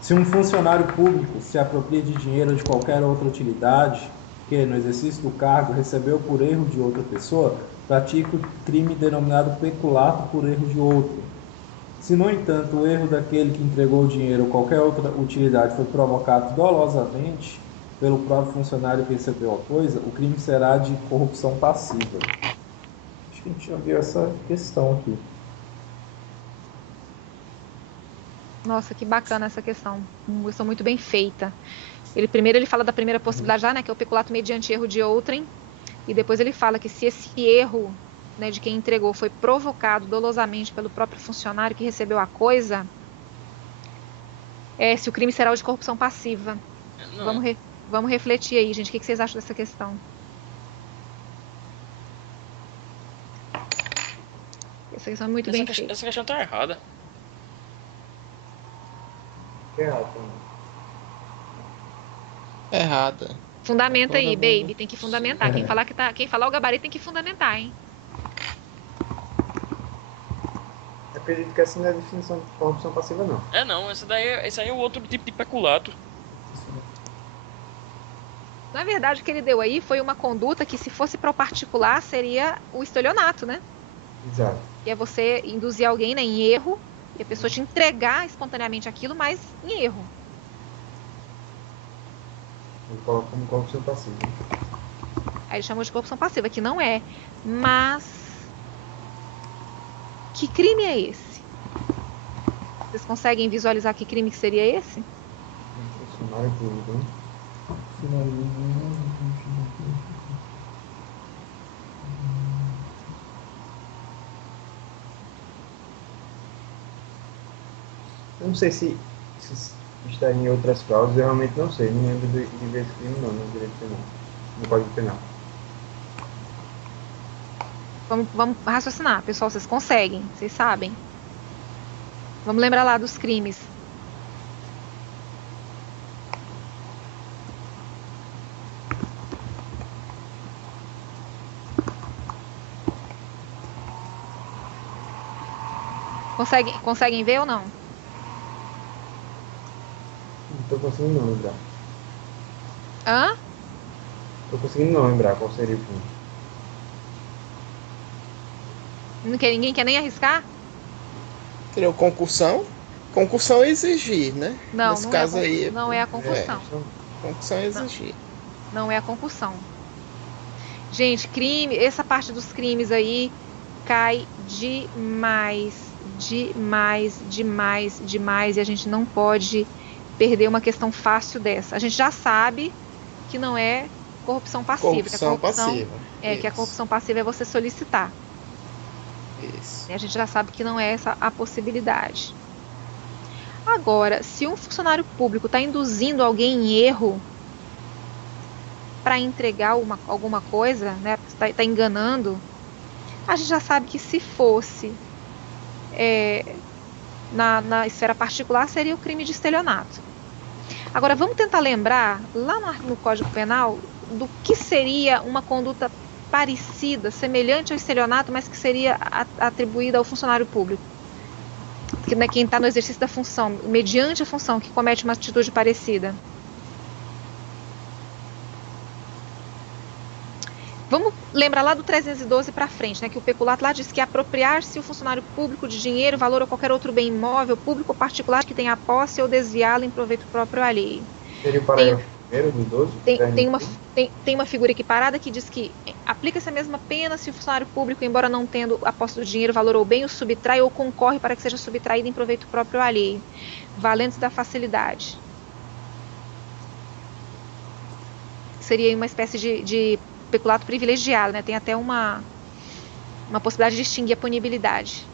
Se um funcionário público se apropria de dinheiro ou de qualquer outra utilidade que, no exercício do cargo, recebeu por erro de outra pessoa, pratica o crime denominado peculato por erro de outro. Se, no entanto, o erro daquele que entregou o dinheiro ou qualquer outra utilidade foi provocado dolosamente pelo próprio funcionário que recebeu a coisa, o crime será de corrupção passiva. Acho que a gente já viu essa questão aqui. Nossa, que bacana essa questão. Uma questão muito bem feita. Ele fala da primeira possibilidade lá, né, que é o peculato mediante erro de outrem. E depois ele fala que se esse erro, né, de quem entregou foi provocado dolosamente pelo próprio funcionário que recebeu a coisa, se o crime será o de corrupção passiva. Não. Vamos refletir aí, gente. O que vocês acham dessa questão? Essa questão é muito bem feita. Essa questão tá errada. Que é errado. Errada. Fundamenta aí, Agora baby. Tem que fundamentar. Quem falar o gabarito tem que fundamentar, hein? Acredito que essa não é a definição de corrupção passiva, não. Não, esse aí é o outro tipo de peculato. Na verdade, o que ele deu aí foi uma conduta que, se fosse para o particular, seria o estelionato, né? Exato. Que é você induzir alguém, né, em erro e a pessoa te entregar espontaneamente aquilo, mas em erro. Ele coloca como corrupção passiva. Aí ele chamou de corrupção passiva, que não é. Mas que crime é esse? Vocês conseguem visualizar que crime que seria esse? Funcionário público, né? Eu não sei se estaria em outras causas, eu realmente não sei. Não lembro de ver esse crime não, no direito penal. No Código Penal. Vamos raciocinar, pessoal, vocês conseguem, vocês sabem. Vamos lembrar lá dos crimes. Conseguem ver ou não? Não estou conseguindo não lembrar. Hã? Estou conseguindo não lembrar qual seria o crime. Ninguém quer nem arriscar? Entendeu? Concussão? Concussão é exigir, né? Não, Nesse caso aí. não é a concussão. Concussão é exigir. Não é a concussão. Gente, crime, essa parte dos crimes aí cai demais, e a gente não pode perder uma questão fácil dessa. A gente já sabe que não é corrupção passiva. Corrupção passiva. Que a corrupção passiva é você solicitar. Isso. A gente já sabe que não é essa a possibilidade. Agora, se um funcionário público está induzindo alguém em erro para entregar alguma coisa, né, está enganando, a gente já sabe que se fosse na esfera particular, seria o crime de estelionato. Agora, vamos tentar lembrar, lá no Código Penal, do que seria uma conduta parecida, semelhante ao estelionato, mas que seria atribuída ao funcionário público. Que, né, quem está no exercício da função, mediante a função, que comete uma atitude parecida. Vamos lembrar lá do 312 para frente, né, que o peculato lá diz que apropriar-se o funcionário público de dinheiro, valor ou qualquer outro bem imóvel, público ou particular que tenha a posse ou desviá-lo em proveito próprio ou alheio. Seria o parágrafo primeiro do 12? Tem uma figura equiparada que diz que aplica-se a mesma pena se o funcionário público, embora não tendo a posse do dinheiro, valor ou bem, o subtrai ou concorre para que seja subtraído em proveito próprio ou alheio, valendo-se da facilidade. Seria uma espécie de peculato privilegiado, né? Tem até uma possibilidade de extinguir a punibilidade.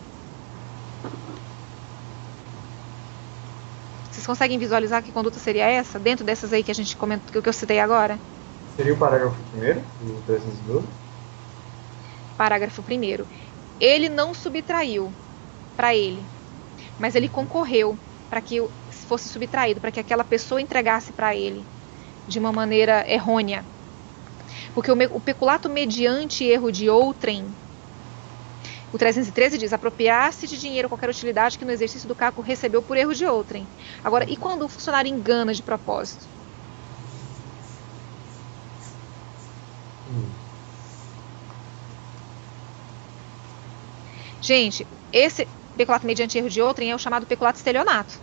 Vocês conseguem visualizar que conduta seria essa? Dentro dessas aí que a gente comentou, que eu citei agora? Seria o parágrafo primeiro do 312? Parágrafo 1º. Ele não subtraiu para ele, mas ele concorreu para que fosse subtraído, para que aquela pessoa entregasse para ele de uma maneira errônea. Porque o peculato mediante erro de outrem, o 313 diz, apropriar-se de dinheiro ou qualquer utilidade que no exercício do cargo recebeu por erro de outrem. Agora, e quando o funcionário engana de propósito? Gente, esse peculato mediante erro de outrem é o chamado peculato estelionato.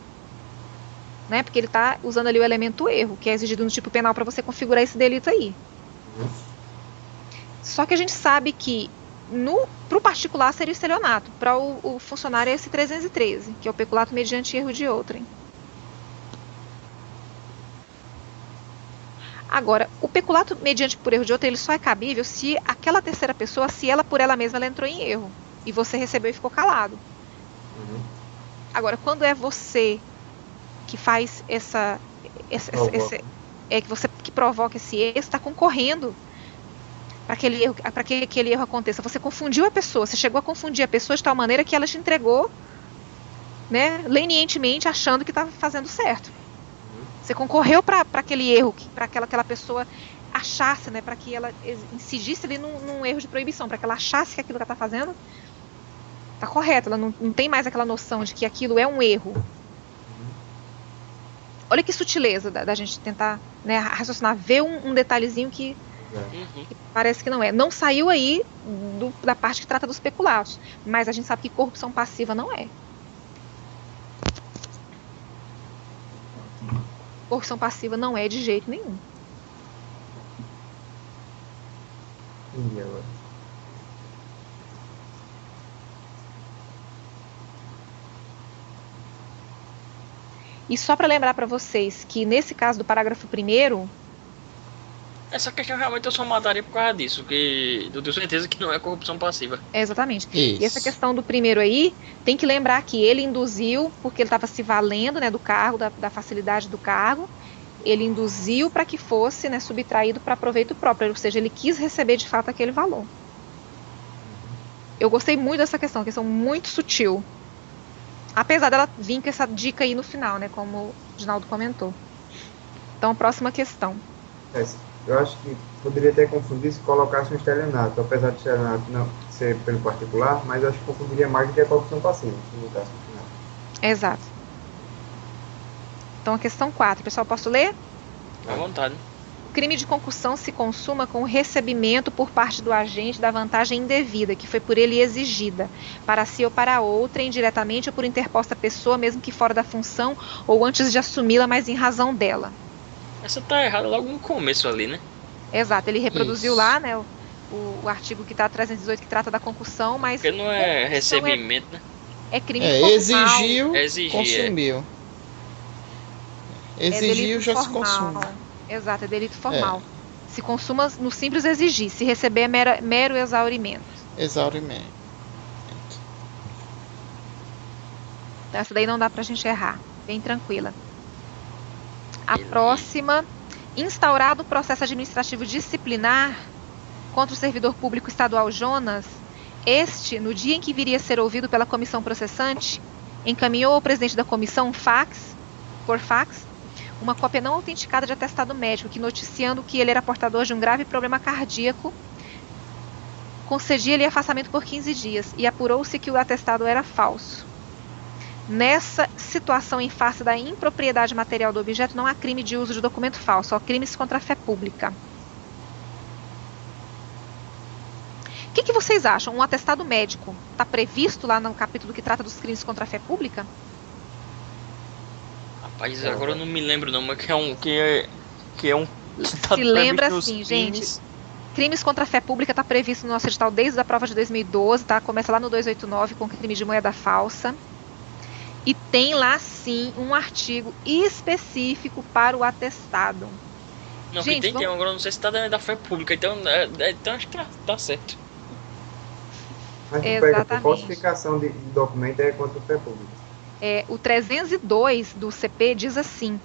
Né? Porque ele está usando ali o elemento erro, que é exigido no tipo penal para você configurar esse delito aí. Só que a gente sabe que para o particular seria o estelionato, para o funcionário é esse 313, que é o peculato mediante erro de outrem. Agora, o peculato mediante por erro de outrem, ele só é cabível se aquela terceira pessoa, se ela por ela mesma ela entrou em erro e você recebeu e ficou calado. Agora, quando é você que faz que provoca esse erro, está concorrendo para que aquele erro aconteça. Você confundiu a pessoa, você chegou a confundir a pessoa de tal maneira que ela te entregou, né, lenientemente, achando que estava fazendo certo. Você concorreu para aquele erro, para que aquela pessoa achasse, né, para que ela incidisse ali num erro de proibição, para que ela achasse que aquilo que ela está fazendo está correto. Ela não tem mais aquela noção de que aquilo é um erro. Olha que sutileza da gente tentar, né, raciocinar, ver um detalhezinho que parece que não é. Não saiu aí da parte que trata dos peculatos, mas a gente sabe que corrupção passiva não é. Corrupção passiva não é de jeito nenhum. E agora? E só para lembrar para vocês que nesse caso do parágrafo 1º, Essa questão realmente eu só mataria por causa disso, porque eu tenho certeza que não é corrupção passiva. Exatamente. E essa Isso. questão do primeiro aí, tem que lembrar que ele induziu, porque ele estava se valendo, né, do cargo, da facilidade do cargo, ele induziu para que fosse, né, subtraído para proveito próprio, ou seja, ele quis receber de fato aquele valor. Eu gostei muito dessa questão muito sutil. Apesar dela vir com essa dica aí no final, né, como o Ginaldo comentou. Então, próxima questão. Eu acho que poderia ter confundido se colocasse um estelionato, apesar do estelionato não ser pelo particular, mas eu acho que confundiria mais do que a corrupção passiva, se mudasse no final. Exato. Então, a questão 4. Pessoal, posso ler? À vontade. O crime de concussão se consuma com o recebimento por parte do agente da vantagem indevida, que foi por ele exigida, para si ou para outra, indiretamente ou por interposta pessoa, mesmo que fora da função ou antes de assumi-la, mas em razão dela. Essa tá errada logo no começo ali, né? Exato, ele reproduziu Isso. lá, né, o artigo que está 318, que trata da concussão, mas Porque não é concussão recebimento, né? é crime formal. Exigiu, Exigir, consumiu. É Exigiu, delito já se formal. consome. Exato, é delito formal. Se consuma no simples exigir, se receber é mero exaurimento. Exaurimento. Essa daí não dá pra gente errar, bem tranquila. A Beleza. próxima, instaurado o processo administrativo disciplinar contra o servidor público estadual Jonas, este, no dia em que viria a ser ouvido pela comissão processante, encaminhou ao presidente da comissão por fax, uma cópia não autenticada de atestado médico que, noticiando que ele era portador de um grave problema cardíaco, concedia-lhe afastamento por 15 dias e apurou-se que o atestado era falso. Nessa situação, em face da impropriedade material do objeto, não há crime de uso de documento falso, há crimes contra a fé pública. O que vocês acham? Um atestado médico está previsto lá no capítulo que trata dos crimes contra a fé pública? Rapaz, agora eu não me lembro não, mas que é um tá Se lembra previsto nos assim, crimes. gente. Crimes contra a fé pública está previsto no nosso edital desde a prova de 2012, tá? Começa lá no 289 com crime de moeda falsa. E tem lá sim um artigo específico para o atestado. Não, Gente, que tem, agora eu não sei se tá dentro da fé pública, então, então acho que tá certo. Mas não pega, Exatamente. falsificação de documento é contra o fé pública. O 302 do CP diz assim: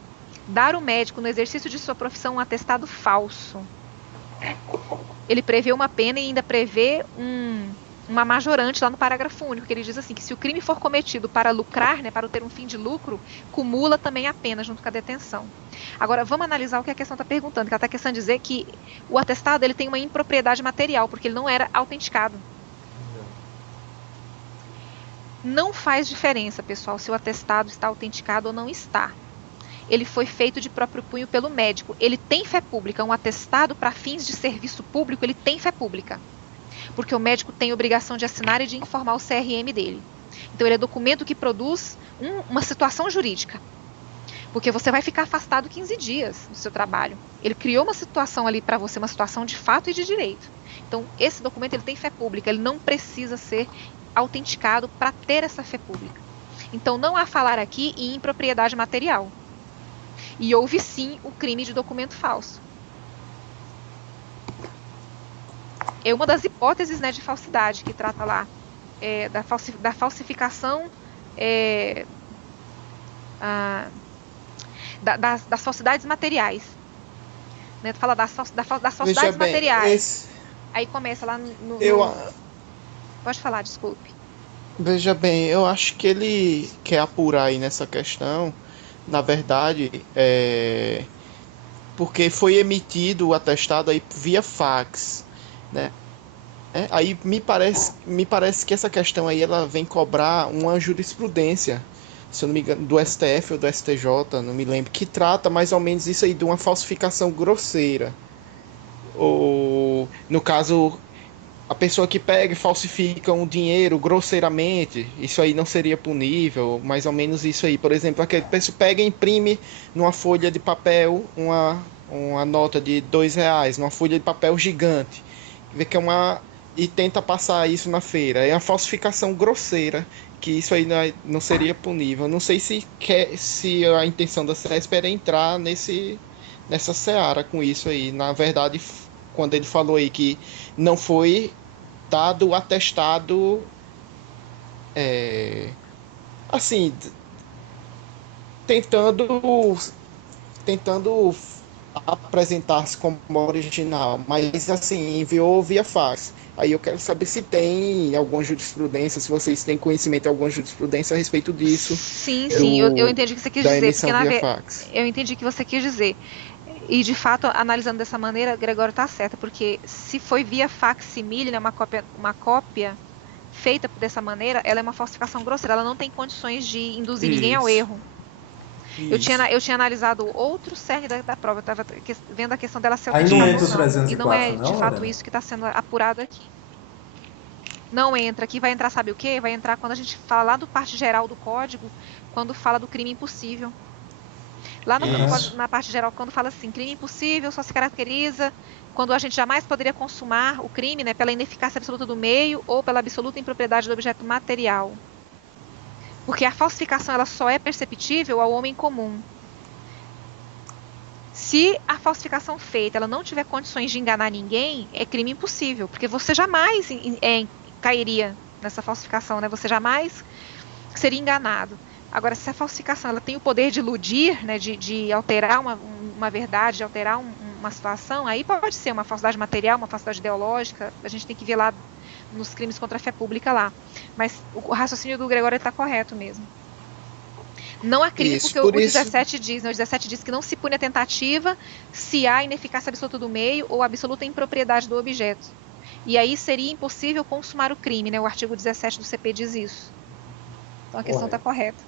dar ao médico no exercício de sua profissão um atestado falso. Ele prevê uma pena e ainda prevê uma majorante lá no parágrafo único, que ele diz assim, que se o crime for cometido para lucrar, né, para ter um fim de lucro, cumula também a pena junto com a detenção. Agora, vamos analisar o que a questão está perguntando, que ela está querendo dizer que o atestado ele tem uma impropriedade material, porque ele não era autenticado. Não faz diferença, pessoal, se o atestado está autenticado ou não está. Ele foi feito de próprio punho pelo médico. Ele tem fé pública. Um atestado para fins de serviço público, ele tem fé pública. Porque o médico tem obrigação de assinar e de informar o CRM dele. Então, ele é documento que produz uma situação jurídica. Porque você vai ficar afastado 15 dias do seu trabalho. Ele criou uma situação ali para você, uma situação de fato e de direito. Então, esse documento ele tem fé pública. Ele não precisa ser autenticado para ter essa fé pública. Então, não há falar aqui em impropriedade material. E houve sim o crime de documento falso. É uma das hipóteses, né, de falsidade que trata lá da falsificação das falsidades materiais. Né? Fala das falsidades materiais. Aí começa lá no... Pode falar, desculpe. Veja bem, eu acho que ele quer apurar aí nessa questão, na verdade, porque foi emitido o atestado aí via fax, né? Aí me parece que essa questão aí ela vem cobrar uma jurisprudência, se eu não me engano, do STF ou do STJ, não me lembro, que trata mais ou menos isso aí de uma falsificação grosseira. Ou, no caso, a pessoa que pega e falsifica um dinheiro grosseiramente, isso aí não seria punível, mais ou menos isso aí. Por exemplo, aquele pessoa pega e imprime numa folha de papel uma nota de R$2, numa folha de papel gigante, vê que e tenta passar isso na feira. É uma falsificação grosseira, que isso aí não seria punível. Não sei se a intenção da CESP era entrar nessa seara com isso aí. Na verdade, quando ele falou aí que não foi dado o atestado, assim, tentando apresentar-se como original, mas assim, enviou via fax. Aí eu quero saber se tem alguma jurisprudência, se vocês têm conhecimento de alguma jurisprudência a respeito disso, Sim, sim, eu entendi o que você quis da dizer, emissão porque via fax. eu entendi o que você quis dizer. E de fato, analisando dessa maneira, Gregório está certo, porque se foi via facsimile, né, uma cópia feita dessa maneira, ela é uma falsificação grosseira, ela não tem condições de induzir ninguém ao Isso. erro. Eu tinha analisado outro cerne da prova, eu estava vendo a questão dela ser Aí não autenticada entra ou o não. E não 304 é de não, fato Lorena? isso que está sendo apurado aqui. Não entra. Aqui vai entrar, sabe o quê? Vai entrar quando a gente fala lá do parte geral do código, quando fala do crime impossível. Lá na parte geral, quando fala assim, crime impossível só se caracteriza quando a gente jamais poderia consumar o crime, né, pela ineficácia absoluta do meio ou pela absoluta impropriedade do objeto material. Porque a falsificação ela só é perceptível ao homem comum. Se a falsificação feita ela não tiver condições de enganar ninguém, é crime impossível, porque você jamais cairia nessa falsificação, né? Você jamais seria enganado. Agora, se a falsificação ela tem o poder de iludir, né, de alterar uma verdade, de alterar uma situação, aí pode ser uma falsidade material, uma falsidade ideológica, a gente tem que ver lá nos crimes contra a fé pública lá. Mas o raciocínio do Gregório está correto mesmo. Não há crime, Isso, porque por o isso- 17 diz, né, o 17 diz que não se pune a tentativa se há ineficácia absoluta do meio ou absoluta impropriedade do objeto. E aí seria impossível consumar o crime, né? O artigo 17 do CP diz isso. Então a questão está correta.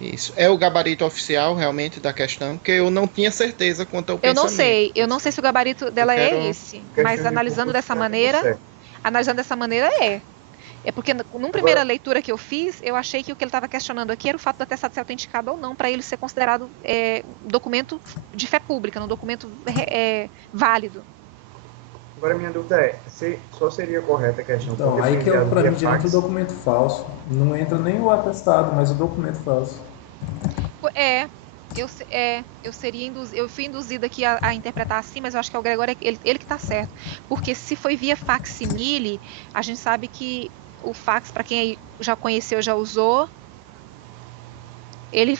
Isso. É o gabarito oficial, realmente, da questão, porque eu não tinha certeza quanto ao Eu não pensamento. sei se o gabarito dela quero- é esse, Questão mas de analisando dessa compulsão, maneira, certo. é. É porque, numa primeira leitura que eu fiz, eu achei que o que ele estava questionando aqui era o fato do atestado ser autenticado ou não, para ele ser considerado documento de fé pública, um documento válido. Agora, minha dúvida é, só seria correta a questão Então, porque aí foi que enviado pra via mim já entra o fax? documento falso. Não entra nem o atestado, mas o documento falso. Eu fui induzida aqui a interpretar assim, mas eu acho que é o Gregório, ele que está certo. Porque se foi via facsimile, a gente sabe que o fax, para quem já conheceu, já usou, ele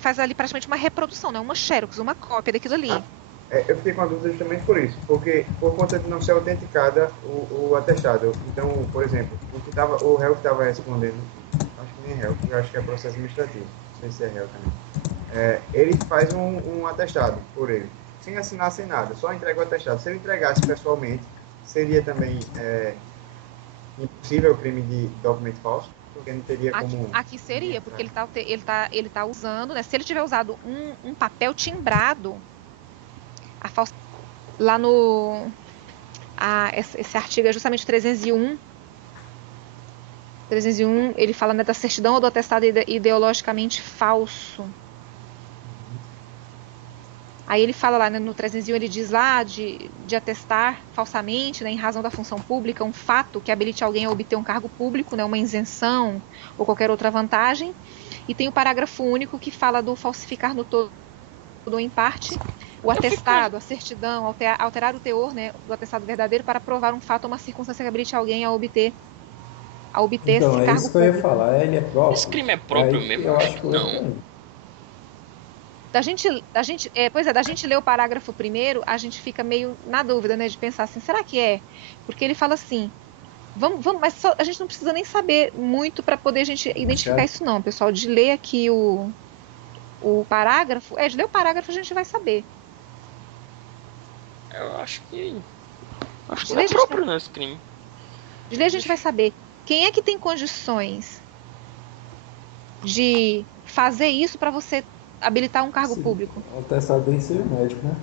faz ali praticamente uma reprodução, né? Uma xerox, uma cópia daquilo ali. Eu fiquei com a dúvida justamente por isso, porque por conta de não ser autenticada o atestado. Então, por exemplo, o réu que estava respondendo, acho que nem réu, eu acho que é processo administrativo, não sei se é réu também. Ele faz um atestado por ele, sem assinar, sem nada, só entrega o atestado. Se ele entregasse pessoalmente, seria também impossível o crime de documento falso, porque não teria como... Aqui seria, porque ele tá usando, né? Se ele tiver usado um papel timbrado, lá no... esse artigo é justamente 301. 301, ele fala, né, da certidão ou do atestado ideologicamente falso. Aí ele fala lá, né, no 301, ele diz lá de atestar falsamente, né, em razão da função pública, um fato que habilite alguém a obter um cargo público, né, uma isenção ou qualquer outra vantagem. E tem o parágrafo único que fala do falsificar no todo ou em parte o atestado, a certidão, alterar o teor, né, do atestado verdadeiro para provar um fato ou uma circunstância que habilite alguém a obter Então, esse é cargo isso que eu ia público. falar. Ele é próprio. Esse crime é próprio Aí mesmo? eu Acho acho que que eu não. Da gente ler o parágrafo primeiro, a gente fica meio na dúvida, né, de pensar assim, será que é? Porque ele fala assim, vamos, mas a gente não precisa nem saber muito para poder a gente identificar isso não, pessoal, de ler aqui o parágrafo, de ler o parágrafo a gente vai saber. Eu acho que não é próprio nesse crime. De ler a gente vai saber quem é que tem condições de fazer isso para você habilitar um cargo público. O atestado do ensino médico, né?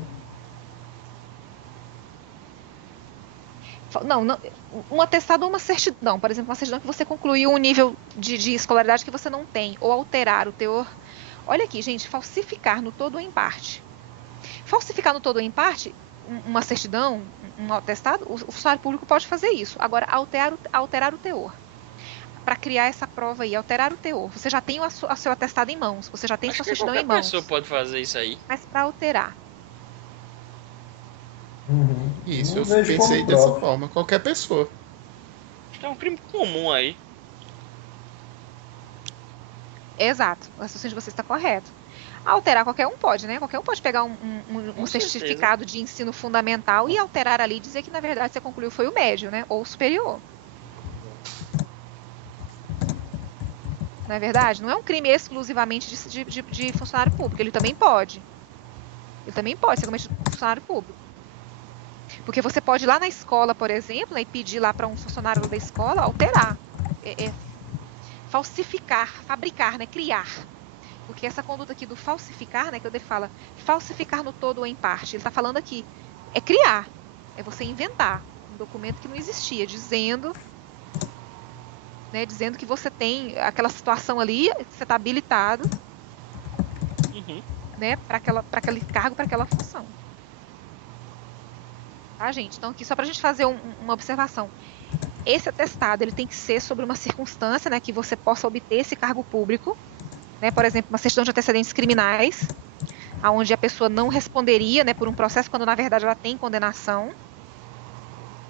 Não, um atestado ou uma certidão, por exemplo, uma certidão que você concluiu um nível de escolaridade que você não tem, ou alterar o teor. Olha aqui, gente, falsificar no todo ou em parte. Falsificar no todo ou em parte, uma certidão, um atestado, o funcionário público pode fazer isso. Agora, alterar o teor. para criar essa prova aí, alterar o teor. Você já tem o seu atestado em mãos, você já tem Acho sua que certidão qualquer em mãos. pessoa pode fazer isso aí. Mas para alterar. Isso, Não eu vejo pensei como dessa prova. forma. Qualquer pessoa. Acho que é um crime comum aí. Exato, o raciocínio de você está correto. Alterar qualquer um pode, né? Qualquer um pode pegar um Com certificado de ensino fundamental e alterar ali e dizer que na verdade você concluiu foi o médio, né? Ou o superior. Não é verdade? Não é um crime exclusivamente de funcionário público. Ele também pode. Ele também pode ser cometido por funcionário público. Porque você pode ir lá na escola, por exemplo, né, e pedir lá para um funcionário da escola alterar. Falsificar, fabricar, né? Criar. Porque essa conduta aqui do falsificar, né? Que ele fala falsificar no todo ou em parte. Ele está falando aqui. É criar. É você inventar um documento que não existia, dizendo que você tem aquela situação ali, você está habilitado, né, para aquele cargo, para aquela função. Tá, gente? Então, aqui só para a gente fazer uma observação. Esse atestado ele tem que ser sobre uma circunstância, né, que você possa obter esse cargo público, né, por exemplo, uma certidão de antecedentes criminais, aonde a pessoa não responderia, né, por um processo quando na verdade ela tem condenação,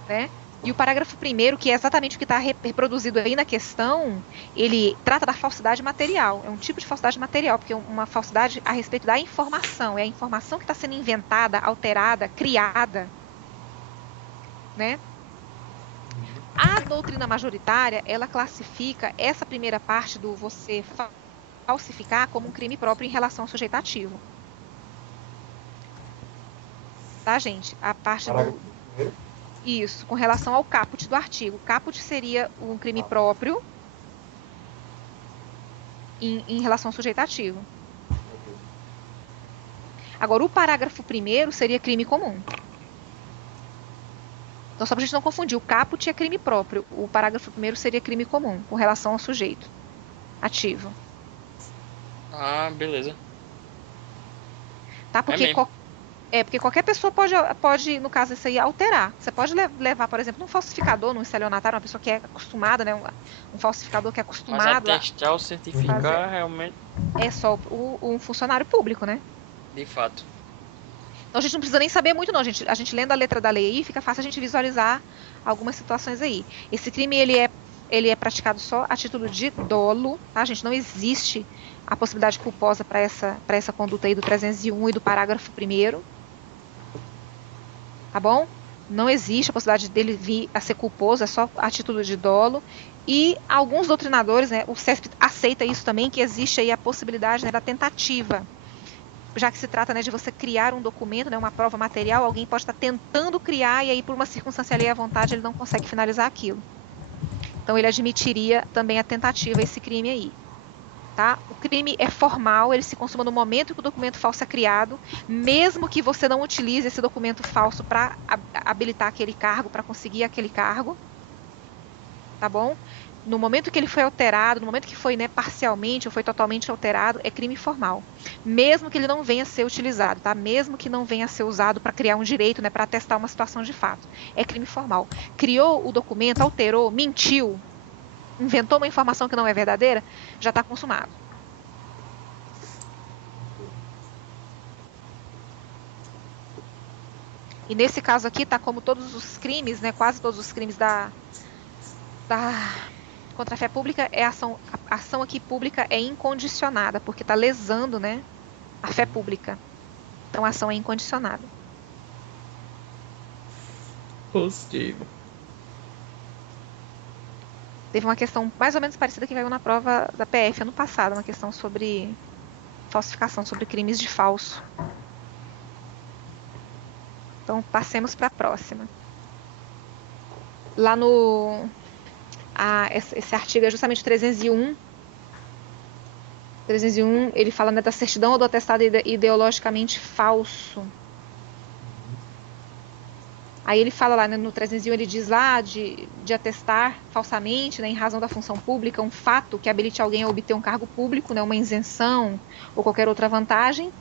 né? E o parágrafo 1º, que é exatamente o que está reproduzido aí na questão, ele trata da falsidade material. É um tipo de falsidade material, porque é uma falsidade a respeito da informação. É a informação que está sendo inventada, alterada, criada, né? A doutrina majoritária, ela classifica essa primeira parte do você falsificar como um crime próprio em relação ao sujeito ativo. Tá, gente? A parte do... Isso, com relação ao caput do artigo. O caput seria um crime próprio em relação ao sujeito ativo. Agora, o parágrafo 1º seria crime comum. Então, só para a gente não confundir, o caput é crime próprio. O parágrafo 1º seria crime comum, com relação ao sujeito ativo. Ah, beleza. Tá? Porque porque qualquer pessoa pode, no caso isso aí, alterar. Você pode levar, por exemplo, um falsificador, num estelionatário, uma pessoa que é acostumada, né? Um falsificador que é acostumado. Mas atestar ou certificar realmente. É só um funcionário público, né? De fato. Então a gente não precisa nem saber muito, não. A gente lendo a letra da lei aí, fica fácil a gente visualizar algumas situações aí. Esse crime ele é praticado só a título de dolo, tá, gente? Não existe a possibilidade culposa para essa conduta aí do 301 e do parágrafo 1º. Tá bom? Não existe a possibilidade dele vir a ser culposo, é só a título de dolo. E alguns doutrinadores, né, o CESP aceita isso também, que existe aí a possibilidade, né, da tentativa. Já que se trata, né, de você criar um documento, né, uma prova material, alguém pode estar tentando criar e aí por uma circunstância alheia à vontade ele não consegue finalizar aquilo. Então ele admitiria também a tentativa, esse crime aí. Tá? O crime é formal, ele se consuma no momento que o documento falso é criado, mesmo que você não utilize esse documento falso para habilitar aquele cargo, para conseguir aquele cargo. Tá bom? No momento que ele foi alterado, no momento que foi, né, parcialmente ou foi totalmente alterado, é crime formal. Mesmo que ele não venha a ser utilizado, tá? Mesmo que não venha a ser usado para criar um direito, né, para atestar uma situação de fato. É crime formal. Criou o documento, alterou, mentiu, inventou uma informação que não é verdadeira, já está consumado. E nesse caso aqui, tá como todos os crimes, né, quase todos os crimes contra a fé pública, a ação aqui pública é incondicionada, porque está lesando, né, a fé pública. Então a ação é incondicionada. Positivo. Teve uma questão mais ou menos parecida que veio na prova da PF ano passado, uma questão sobre falsificação, sobre crimes de falso. Então, passemos para a próxima. Lá no... esse artigo é justamente 301. 301, ele fala, né, da certidão ou do atestado ideologicamente falso. Aí ele fala lá, né, no 301, ele diz lá de atestar falsamente, né, em razão da função pública, um fato que habilite alguém a obter um cargo público, né, uma isenção ou qualquer outra vantagem.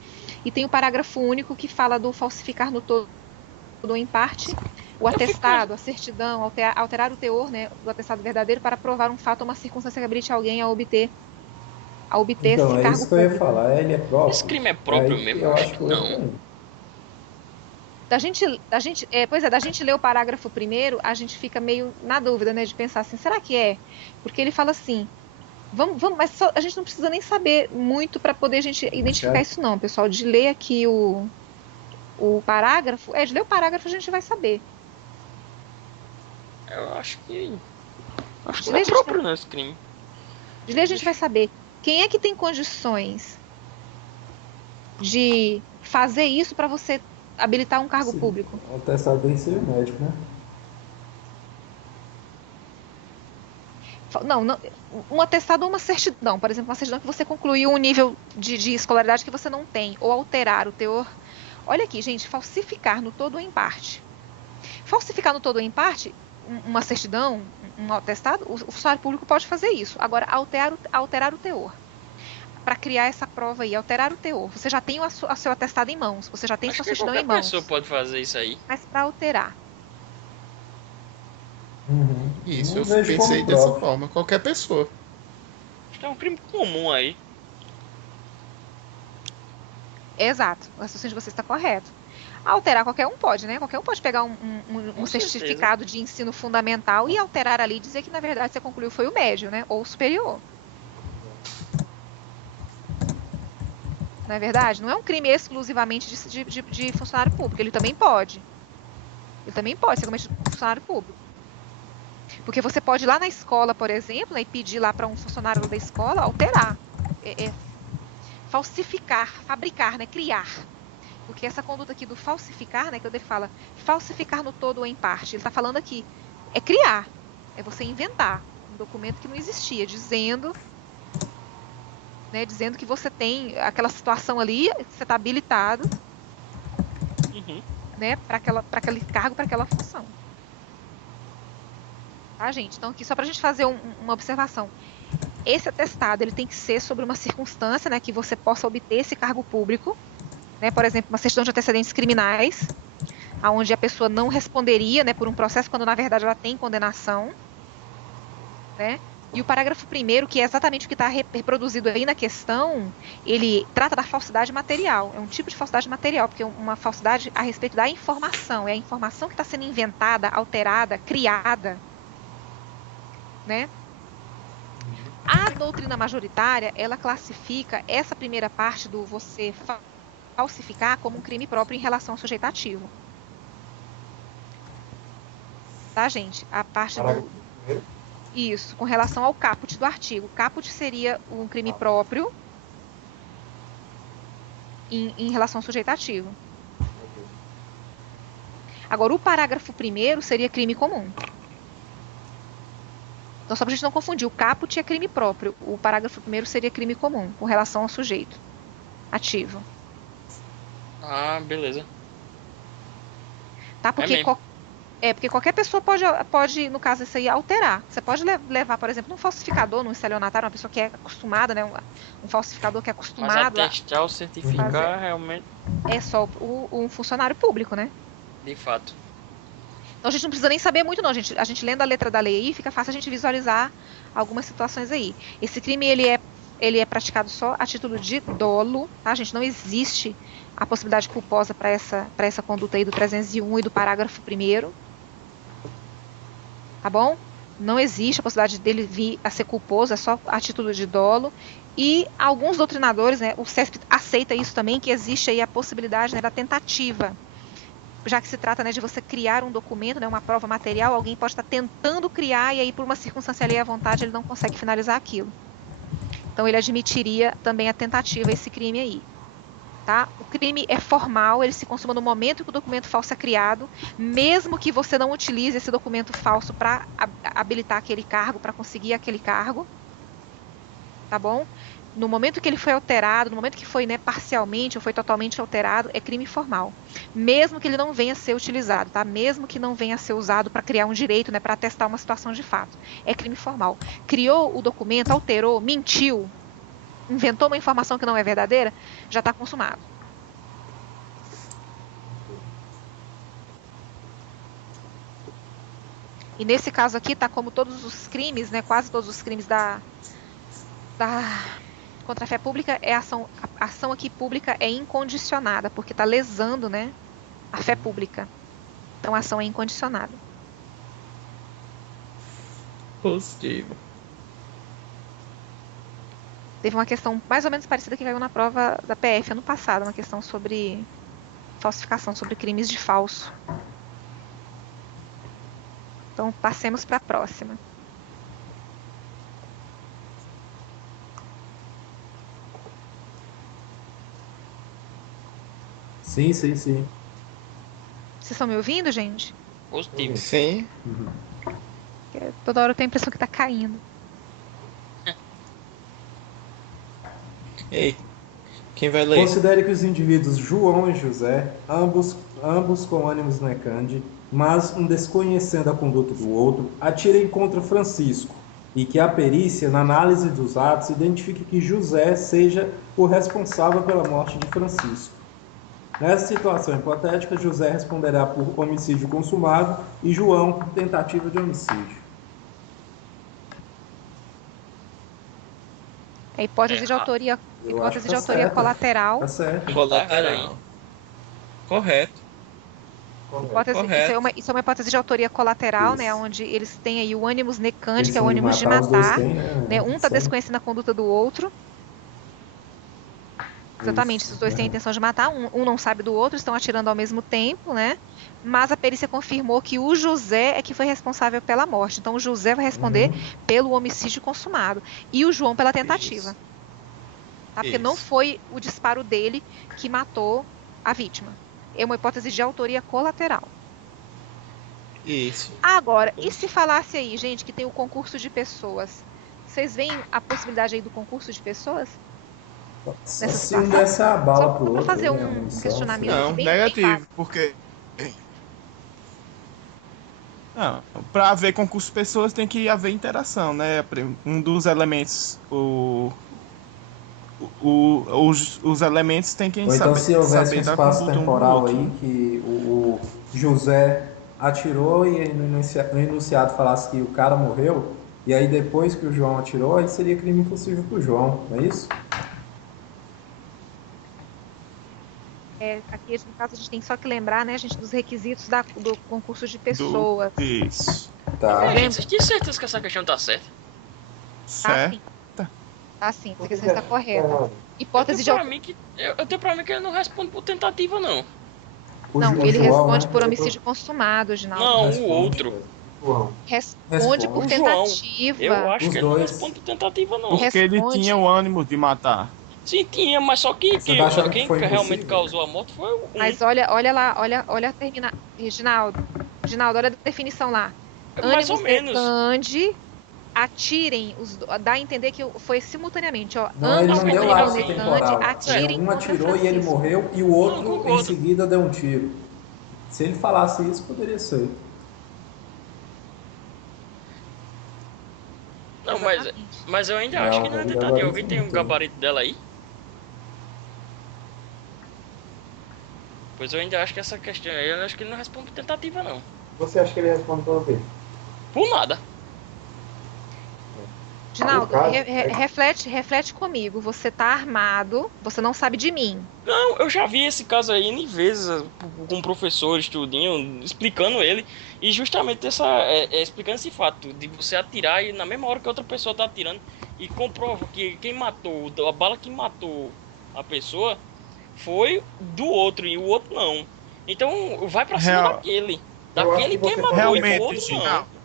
E tem o parágrafo único que fala do falsificar no todo ou em parte, o atestado, a certidão, alterar o teor, né, do atestado verdadeiro para provar um fato ou uma circunstância que habilite alguém a obter Então, esse é cargo isso que eu ia público. falar. Ele é próprio. Esse crime é É próprio aí que mesmo? eu Acho acho que que eu não. entendo. Da gente ler o parágrafo primeiro, a gente fica meio na dúvida, né, de pensar assim, será que é? Porque ele fala assim, mas a gente não precisa nem saber muito para poder a gente identificar isso não, pessoal, de ler aqui o parágrafo, de ler o parágrafo a gente vai saber. Eu acho que De não ler é a gente próprio não, esse crime. De ler a gente vai saber quem é que tem condições de fazer isso para você habilitar um cargo Sim, público. o atestado tem que ser médico, né? Não, um atestado ou uma certidão, por exemplo, uma certidão que você concluiu um nível de escolaridade que você não tem, ou alterar o teor. Olha aqui, gente, falsificar no todo ou em parte. Falsificar no todo ou em parte, uma certidão, um atestado, o funcionário público pode fazer isso. Agora, alterar o teor. Para criar essa prova aí, alterar o teor. Você já tem o seu atestado em mãos, você já tem Acho sua que certidão em qualquer mãos. pessoa pode fazer isso aí. Mas para alterar. Isso, Não eu vejo pensei como dessa próprio. forma. Qualquer pessoa. Acho que é um crime comum aí. Exato, o raciocínio de você está correto. Alterar qualquer um pode, né? Qualquer um pode pegar um Com certificado de ensino fundamental e alterar ali e dizer que, na verdade, você concluiu foi o médio, né? Ou o superior. Não é verdade? Não é um crime exclusivamente de funcionário público. Ele também pode. Ele também pode ser cometido por funcionário público. Porque você pode ir lá na escola, por exemplo, né, e pedir lá para um funcionário da escola alterar. Falsificar, fabricar, né? Criar. Porque essa conduta aqui do falsificar, né, que ele fala, falsificar no todo ou em parte, ele está falando aqui, é criar, é você inventar um documento que não existia, dizendo que você tem aquela situação ali, você está habilitado, né, para aquele cargo, para aquela função. Tá, gente? Então, aqui só para a gente fazer uma observação. Esse atestado, ele tem que ser sobre uma circunstância, né, que você possa obter esse cargo público, né, por exemplo, uma certidão de antecedentes criminais, onde a pessoa não responderia, né, por um processo quando na verdade ela tem condenação, né? E o parágrafo 1º, que é exatamente o que está reproduzido aí na questão, ele trata da falsidade material. É um tipo de falsidade material, porque é uma falsidade a respeito da informação. É a informação que está sendo inventada, alterada, criada, né? A doutrina majoritária, ela classifica essa primeira parte do você falsificar como um crime próprio em relação ao sujeito ativo. Tá, gente? A parte do... Isso, com relação ao caput do artigo. Caput seria um crime próprio em relação ao sujeito ativo. Agora, o parágrafo 1º seria crime comum. Então, só para a gente não confundir, o caput é crime próprio. O parágrafo 1º seria crime comum, com relação ao sujeito ativo. Ah, beleza. Tá? Porque porque qualquer pessoa pode, no caso isso aí, alterar. Você pode levar, por exemplo, um falsificador, num estelionatário, uma pessoa que é acostumada, né? Um falsificador que é acostumado Mas atestar ou certificar realmente... É só um funcionário público, né? De fato. Então a gente não precisa nem saber muito, não. A gente lendo a letra da lei aí, fica fácil a gente visualizar algumas situações aí. Esse crime, ele é praticado só a título de dolo, tá, gente? Não existe a possibilidade culposa para essa conduta aí do 301 e do parágrafo 1º. Tá bom? Não existe a possibilidade dele vir a ser culposo, é só a título de dolo. E alguns doutrinadores, né, o CESP aceita isso também, que existe aí a possibilidade, né, da tentativa. Já que se trata, né, de você criar um documento, né, uma prova material, alguém pode estar tentando criar e aí por uma circunstância alheia à vontade ele não consegue finalizar aquilo. Então ele admitiria também a tentativa, esse crime aí. Tá? O crime é formal, ele se consuma no momento que o documento falso é criado, mesmo que você não utilize esse documento falso para habilitar aquele cargo, para conseguir aquele cargo. Tá bom? No momento que ele foi alterado, no momento que foi, né, parcialmente ou foi totalmente alterado, é crime formal. Mesmo que ele não venha a ser utilizado, tá? Mesmo que não venha a ser usado para criar um direito, né, para atestar uma situação de fato. É crime formal. Criou o documento, alterou, mentiu, inventou uma informação que não é verdadeira, já está consumado. E nesse caso aqui tá como todos os crimes, né, quase todos os crimes contra a fé pública, a ação aqui pública é incondicionada, porque tá lesando, né, a fé pública. Então a ação é incondicionada. Positivo. Teve uma questão mais ou menos parecida que caiu na prova da PF ano passado, uma questão sobre falsificação, sobre crimes de falso. Então, passemos para a próxima. Sim. Vocês estão me ouvindo, gente? Positivo. Sim. Porque toda hora eu tenho a impressão que está caindo. Ei, quem vai ler? Considere que os indivíduos João e José, ambos com ânimos necandi, mas um desconhecendo a conduta do outro, atirem contra Francisco, e que a perícia, na análise dos atos, identifique que José seja o responsável pela morte de Francisco. Nessa situação hipotética, José responderá por homicídio consumado e João por tentativa de homicídio. É hipótese de autoria, Eu acho que tá autoria certo. colateral. Tá certo. Colateral. Correto. Isso é uma hipótese de autoria colateral, Isso. né, onde eles têm aí o ânimos necandi, Eles que é o são ânimos de os dois matar, têm, né, um está Sim. desconhecendo a conduta do outro. Exatamente, Isso. os dois têm a intenção de matar, um não sabe do outro, estão atirando ao mesmo tempo, né? Mas a perícia confirmou que o José é que foi responsável pela morte. Então o José vai responder pelo homicídio consumado e o João pela tentativa. Tá? Porque não foi o disparo dele que matou a vítima. É uma hipótese de autoria colateral. Isso. Agora, e se falasse aí, gente, que tem o concurso de pessoas? Vocês veem a possibilidade aí do concurso de pessoas? Só Nessa se um situação? desse a bala Só pro para outro. fazer né, a um munição, questionamento Não, aqui bem negativo, básico. porque para haver concurso de pessoas tem que haver interação, né? Um dos elementos, os elementos têm que Ou então saber, se houvesse saber um da espaço conduta um do temporal outro. aí que o José atirou e no enunciado falasse que o cara morreu, e aí depois que o João atirou, aí seria crime impossível pro João, não é isso? Aqui, no caso, a gente tem só que lembrar, né, gente, dos requisitos do concurso de pessoas. Isso. Tá. Gente, vocês têm certeza que essa questão tá certa? Certo. Tá sim, essa questão está correta. Hipótese de Eu tenho pra mim que ele não responde por tentativa, não. Não, O ele João, responde né? por homicídio consumado, Ginaldo. Não, Responde. o outro. João. Responde por O João. tentativa. Eu acho Os que ele não dois. responde por tentativa, não. Porque ele Responde. tinha o ânimo de matar. Sim, tinha, mas só que Você tá achando que quem foi realmente impossível? causou a morte foi o Mas olha lá, olha a termina. Ginaldo, olha a definição lá. mais ou menos. Necandi, atirem, dá a entender que foi simultaneamente, ó. Não, ele Ambos não com deu ânimos lapso necandi, temporal. atirem Um contra atirou e ele Francisco. morreu e o outro Não, concordo. em seguida deu um tiro. Se ele falasse isso, poderia ser. Não, Exatamente. mas eu ainda Não, acho que não é ele tentativa. agora Alguém tem um não. gabarito dela aí? Pois eu ainda acho que essa questão aí, eu acho que ele não responde por tentativa, não. Você acha que ele responde pelo quê? Por nada. Ginaldo, No caso, reflete comigo. Você tá armado, você não sabe de mim. Não, eu já vi esse caso aí N vezes com um professor, estudinho, explicando ele. E justamente explicando esse fato de você atirar e na mesma hora que outra pessoa tá atirando e comprova que quem matou, a bala que matou a pessoa foi do outro e o outro não. Então vai pra cima Real. daquele. Eu acho Daquele que quem você matou realmente, e o outro Ginaldo. não.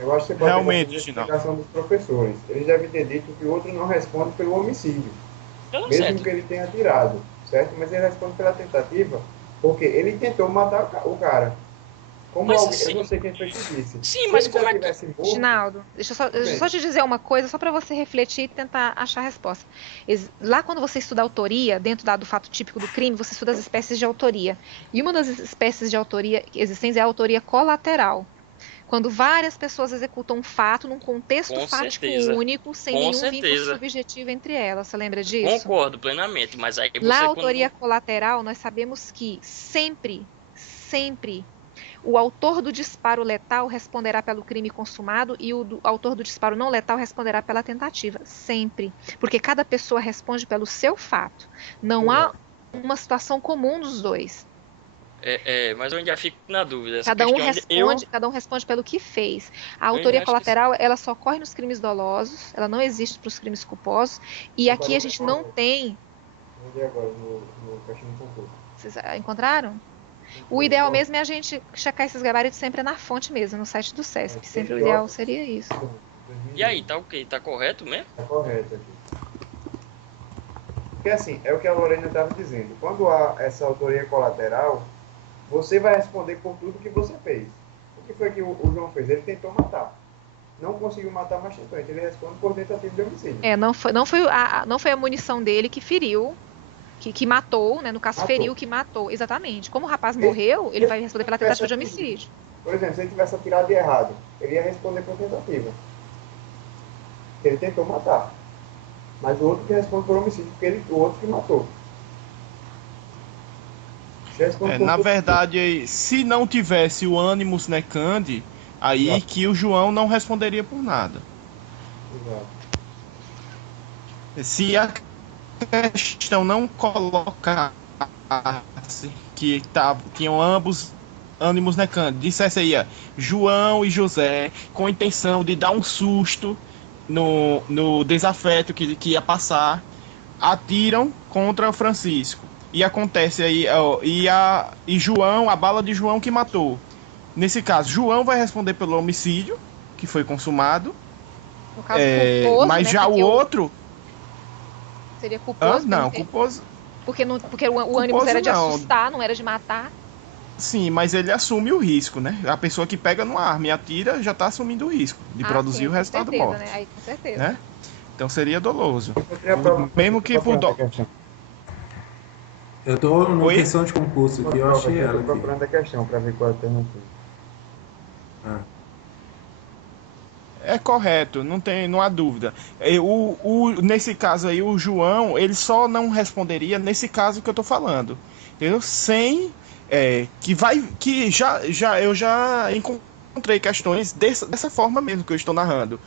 Eu acho que você pode Realmente, ter a Ginaldo. explicação dos professores. Eles devem ter dito que o outro não responde pelo homicídio, Tá mesmo certo. que ele tenha atirado, certo? Mas ele responde pela tentativa, porque ele tentou matar o cara. Como Mas alguém, sim. eu não sei quem foi que disse. Sim, Se mas ele como já é que... tivesse morto, Ginaldo, deixa eu bem. só te dizer uma coisa, só para você refletir e tentar achar a resposta. Lá quando você estuda autoria, dentro do fato típico do crime, você estuda as espécies de autoria. E uma das espécies de autoria existentes é a autoria colateral. Quando várias pessoas executam um fato num contexto Com fático certeza. único, sem Com nenhum vínculo certeza. subjetivo entre elas. Você lembra disso? Concordo plenamente, mas aí você Na quando... autoria colateral, nós sabemos que sempre O autor do disparo letal responderá pelo crime consumado e o autor do disparo não letal responderá pela tentativa. Sempre. Porque cada pessoa responde pelo seu fato. Não há uma situação comum dos dois. Mas eu ainda fico na dúvida. Essa Cada um questão cada um responde pelo que fez. A autoria colateral, ela só ocorre nos crimes dolosos, ela não existe para os crimes culposos. E aqui a gente não tem. Vou ver agora no caixinho do concurso. Vocês encontraram? O ideal mesmo é a gente checar esses gabaritos sempre na fonte mesmo, no site do SESP. Sempre o ideal seria isso. E aí, tá ok? Tá correto mesmo? Tá correto aqui. Porque assim, é o que a Lorena estava dizendo. Quando há essa autoria colateral, você vai responder por tudo que você fez. O que foi que o João fez? Ele tentou matar. Não conseguiu matar, mas tentou. Então ele responde por tentativa de homicídio. Não foi a munição dele que feriu, que matou, né? No caso, feriu que matou. Exatamente. Como o rapaz morreu, ele vai responder pela tentativa de homicídio. Por exemplo, se ele tivesse atirado de errado, ele ia responder por tentativa. Ele tentou matar. Mas o outro que responde por homicídio, porque o outro que matou. Na verdade, se não tivesse o animus necandi, aí Exato. que o João não responderia por nada. Exato. Se a questão não colocasse que tinham ambos animus necandi, dissesse aí, João e José, com a intenção de dar um susto no desafeto que ia passar, atiram contra o Francisco. E acontece aí, e João, a bala de João que matou. Nesse caso, João vai responder pelo homicídio que foi consumado. No caso, culposo, mas né, já o outro. Seria culposo? Não, culposo. Porque o ânimo era de assustar, não era de matar. Sim, mas ele assume o risco, né? A pessoa que pega numa arma e atira já está assumindo o risco de produzir o resultado morto. Né? Aí, com certeza. Né? Então seria doloso. Mesmo que por Eu tô numa questão de concurso aqui, eu achei ela aqui. Tô procurando a questão para ver qual é a alternativa. É correto, não há dúvida. Nesse caso aí, o João, ele só não responderia nesse caso que eu tô falando. Entendeu? Sem eu já encontrei questões dessa forma mesmo que eu estou narrando.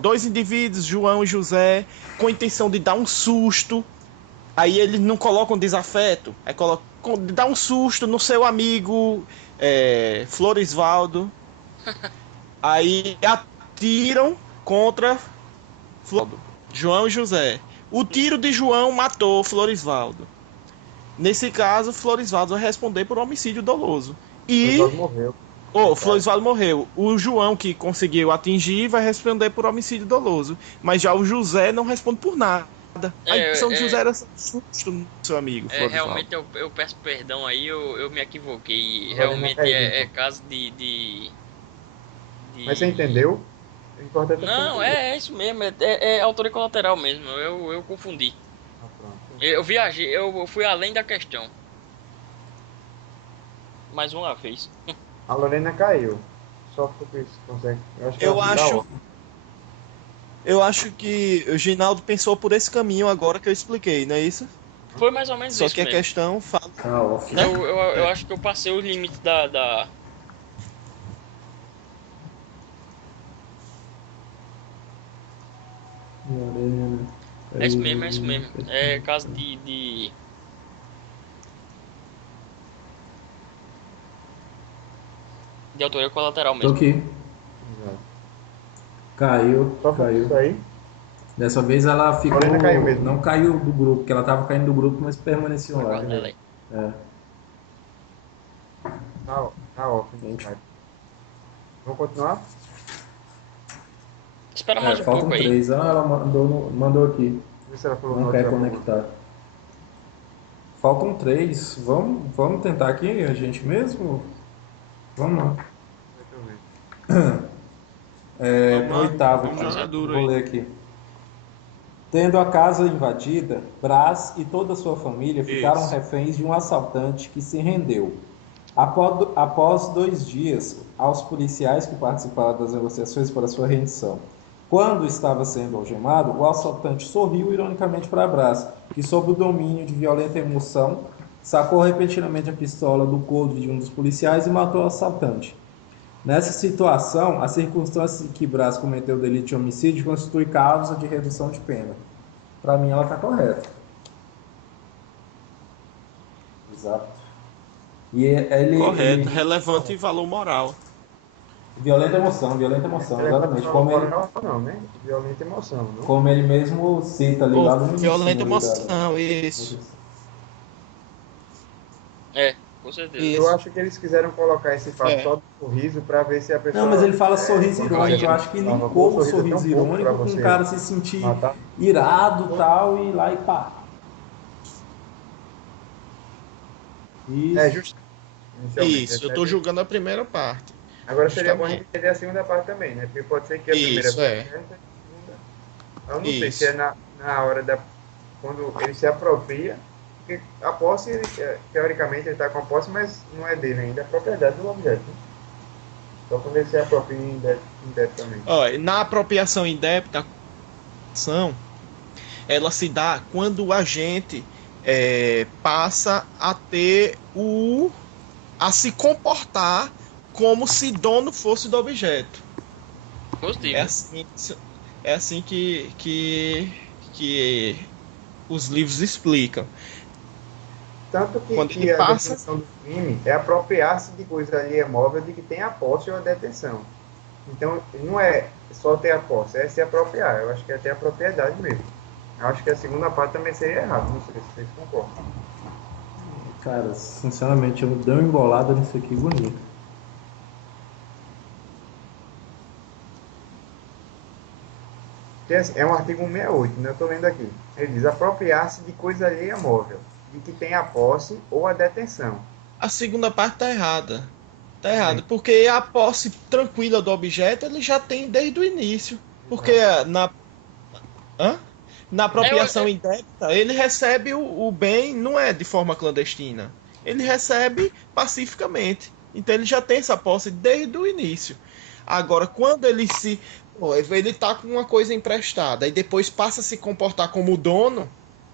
Dois indivíduos, João e José, com a intenção de dar um susto. Aí eles não colocam desafeto, dá um susto no seu amigo Florisvaldo. Aí atiram contra João e José. O tiro de João matou Florisvaldo. Nesse caso, Florisvaldo vai responder por homicídio doloso. E Florisvaldo morreu. O João, que conseguiu atingir, vai responder por homicídio doloso. Mas já o José não responde por nada. A intenção de José era susto no seu amigo. Realmente eu peço perdão aí, eu me equivoquei. Realmente é caso de... Mas você entendeu? Não, é isso mesmo, é autoria colateral mesmo, eu confundi. Eu viajei, eu fui além da questão. Mais uma vez. A Lorena caiu. Só porque isso consegue. Eu acho que o Ginaldo pensou por esse caminho agora que eu expliquei, não é isso? Foi mais ou menos Só isso que mesmo. A questão fala... Eu acho que eu passei o limite da... É isso mesmo. É caso de autoria colateral mesmo. Tô aqui. Caiu. Isso aí. Dessa vez ela ficou. Caiu mesmo. Não caiu do grupo, porque ela tava caindo do grupo, mas permaneceu lá. Tá off. Vamos continuar? Espera mais um faltam pouco aí. 3. Ela mandou aqui. Vê se ela falou não quer conectar. Faltam 3. Vamos tentar aqui a gente mesmo? Vamos lá. No oitavo, vou ler aqui. Tendo a casa invadida, Brás e toda a sua família ficaram reféns de um assaltante que se rendeu. Após 2 dias, aos policiais que participaram das negociações para sua rendição. Quando estava sendo algemado, o assaltante sorriu ironicamente para Brás, que, sob o domínio de violenta emoção, sacou repentinamente a pistola do coldre de um dos policiais e matou o assaltante. Nessa situação, as circunstâncias em que Brás cometeu o delito de homicídio constitui causa de redução de pena. Para mim, ela está correta. Exato. E Correto, ele relevante e valor moral. violenta emoção, exatamente. Não, né? Violenta emoção, não? Como ele mesmo cita ali lá no início, Violenta né, emoção, isso. É, com certeza. Isso. Eu acho que eles quiseram colocar esse fato É. só do sorriso para ver se a pessoa... Não, mas ele fala sorriso irônico. Eu acho que Não, linkou o sorriso é tão sorriso pouco pra irônico com o você cara se sentir matar. irado e tal, e lá e pá. Isso. É, justo. Inicialmente, Isso, eu essa tô é- julgando a primeira parte. Agora seria bom justamente. entender a segunda parte também, né? Porque pode ser que a primeira Isso, foi é. certa, a segunda... Eu não sei Isso. se é na hora da... Quando ele se apropria, porque a posse, teoricamente, ele está com a posse, mas não é dele ainda, é a propriedade do objeto. Né? Só quando ele se apropria indebitamente. Olha, na apropriação indébita, a ação, ela se dá quando o agente passa a ter a se comportar como se dono fosse do objeto. Positivo. É assim que os livros explicam. Tanto que, Quando que ele a passa- definição do crime é apropriar-se de coisa alheia móvel de que tem a posse ou a detenção. Então, não é só ter a posse, é se apropriar. Eu acho que é ter a propriedade mesmo. Eu acho que a segunda parte também seria errada, não sei se vocês concordam. Cara, sinceramente, eu dei uma embolada nisso aqui bonito. Porque, assim, é um artigo 168, né? Eu estou lendo aqui. Ele diz apropriar-se de coisa alheia móvel, de que tem a posse ou a detenção. A segunda parte tá errada. Tá errado, porque a posse tranquila do objeto ele já tem desde o início. Porque na apropriação indébita, ele recebe o bem, não é de forma clandestina. Ele recebe pacificamente. Então ele já tem essa posse desde o início. Agora, quando ele tá com uma coisa emprestada e depois passa a se comportar como dono,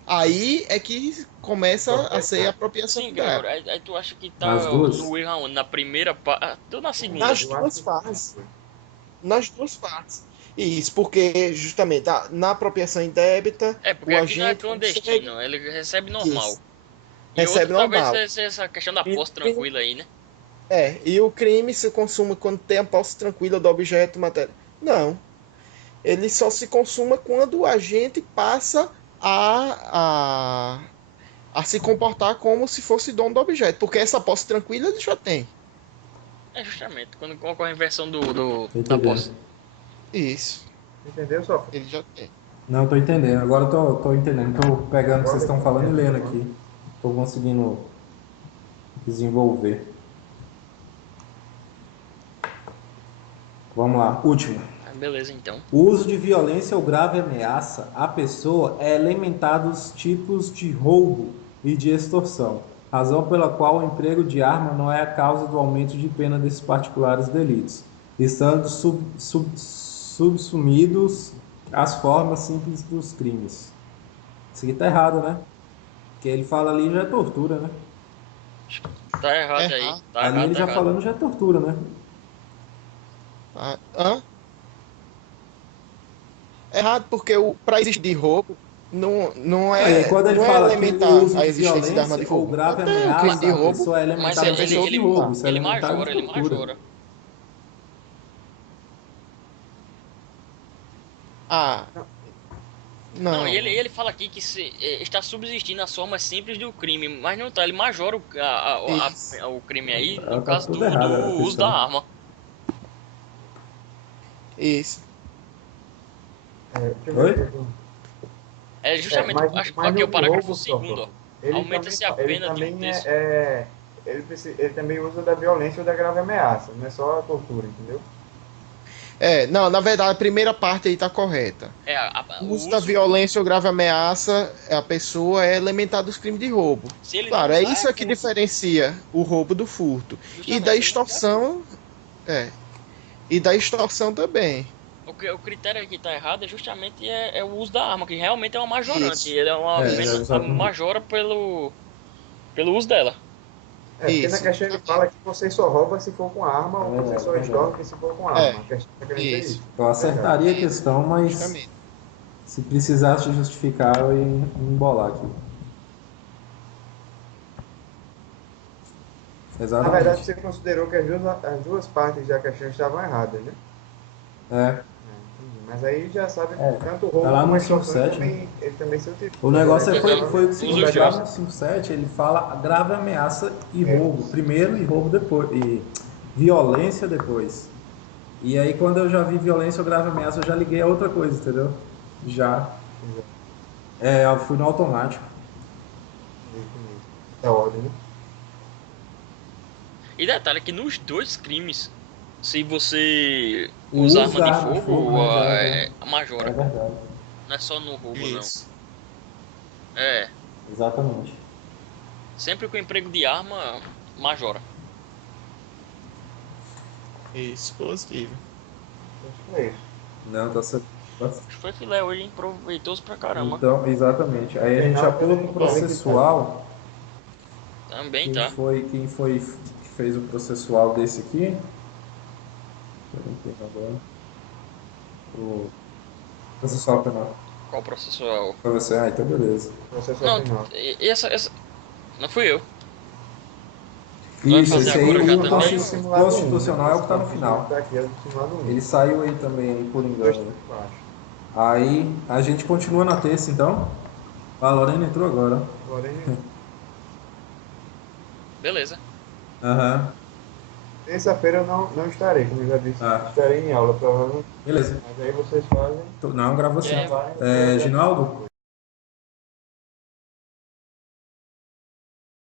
aí é que começa a ser apropriação Sim, indébita. Gregório, aí tu acha que tá As duas? no erro aonde? Na primeira parte ou na segunda? Nas Eu acho duas que- partes. Nas duas partes. Isso, porque justamente na apropriação indébita, É, porque o aqui não é agente clandestino, ele recebe normal. Isso. E Recebe outra talvez normal. seja essa questão da E posse o crime- tranquila aí, né? E o crime se consuma quando tem a posse tranquila do objeto material. Não. Ele só se consuma quando o agente passa a se comportar como se fosse dono do objeto. Porque essa posse tranquila ele já tem. É justamente, quando ocorre a inversão da Entendeu? posse. Isso. Entendeu, só? Ele já tem. Não, tô entendendo. Agora eu tô entendendo. Tô pegando o que vocês estão falando e lendo aqui. Tô conseguindo desenvolver. Vamos lá. Último. Ah, beleza, então. O uso de violência ou grave ameaça à pessoa é elementar dos tipos de roubo e de extorsão, razão pela qual o emprego de arma não é a causa do aumento de pena desses particulares delitos, estando subsumidos as formas simples dos crimes. Isso aqui tá errado, né? Porque ele fala ali já é tortura, né? Tá errado aí. Errado. Tá Ali errado, ele tá já errado. falando já é tortura, né? Errado, porque para existir roubo, não Aí, é, quando ele não é fala que elementar o uso de a existência de arma de violência ou roubo. grave Até o ameaça crime de à roubo, pessoa é Mas elementar a do pessoa tipo de roubo. Isso é ele elementar majora, de ele tortura. majora. Não. Não, e ele fala aqui que está subsistindo as formas simples do crime, mas não tá, ele majora Isso. o crime aí Tá no caso tudo do errado, a uso questão. da arma. Isso. Deixa eu Oi? ver. É justamente, acho que aqui é o parágrafo 2º, ó. Aumenta-se a pena de um terço. Ele também usa da violência ou da grave ameaça, não é só a tortura, entendeu? Não, na verdade, a primeira parte aí tá correta. O O uso da violência ou grave ameaça à pessoa é elementar dos crimes de roubo. Se ele Claro, não é usar, isso que furto. diferencia o roubo do furto. Justamente, E da se ele não usar, extorsão. E da extorsão também. O critério que tá errado é justamente o uso da arma, que realmente é uma majorante. Isso. Ele é uma É, pena exatamente. majora pelo pelo uso dela. Porque na Isso. questão ele fala que você só rouba se for com arma, ou você só verdade. extorque se for com arma. É, A questão tá querendo dizer isso. isso. Eu acertaria a questão, mas Justamente. se precisasse justificar, eu ia embolar aqui. Na Exatamente. verdade, você considerou que as duas partes da questão estavam erradas, né? É. Mas aí já sabe que É, tanto o roubo tá lá como no a extorsão 57, ele também se utiliza. O negócio Ele foi o que Usa seguinte, os lá dois. no 57 ele fala grave ameaça e roubo primeiro e roubo depois, e violência depois. E aí quando eu já vi violência ou grave ameaça, eu já liguei a outra coisa, entendeu? Já. Eu fui no automático. Da ordem, né? E detalhe que nos dois crimes, se você O usar uso arma da de arma de fogo, fogo, né, já é É majora. verdade. Não é só no roubo, Isso. não. É. Exatamente. Sempre com emprego de arma, majora. Isso, positivo. Acho que é isso. Não, tá certo. Acho que foi filé hoje, hein? Proveitoso pra caramba. Então, exatamente. Aí a gente já pula pro processual. Também tá. Quem foi que fez o processual desse aqui? Eu não tenho agora. O processual penal. Qual processual? Foi você? Ah, então beleza. Processo Não, penal. e essa. Não fui eu. Vai Isso, fazer esse aí, agora já o também? constitucional é o que tá no final. Tá aqui, é o simulado 1. Ele saiu aí também, por Dois engano. embaixo. Aí a gente continua na terça, então. A Lorena entrou agora. Porém, Beleza. Aham. terça-feira eu não estarei, como eu já disse. Ah. Estarei em aula, provavelmente. Beleza. Mas aí vocês fazem. Não, gravou sim. É. Ginaldo?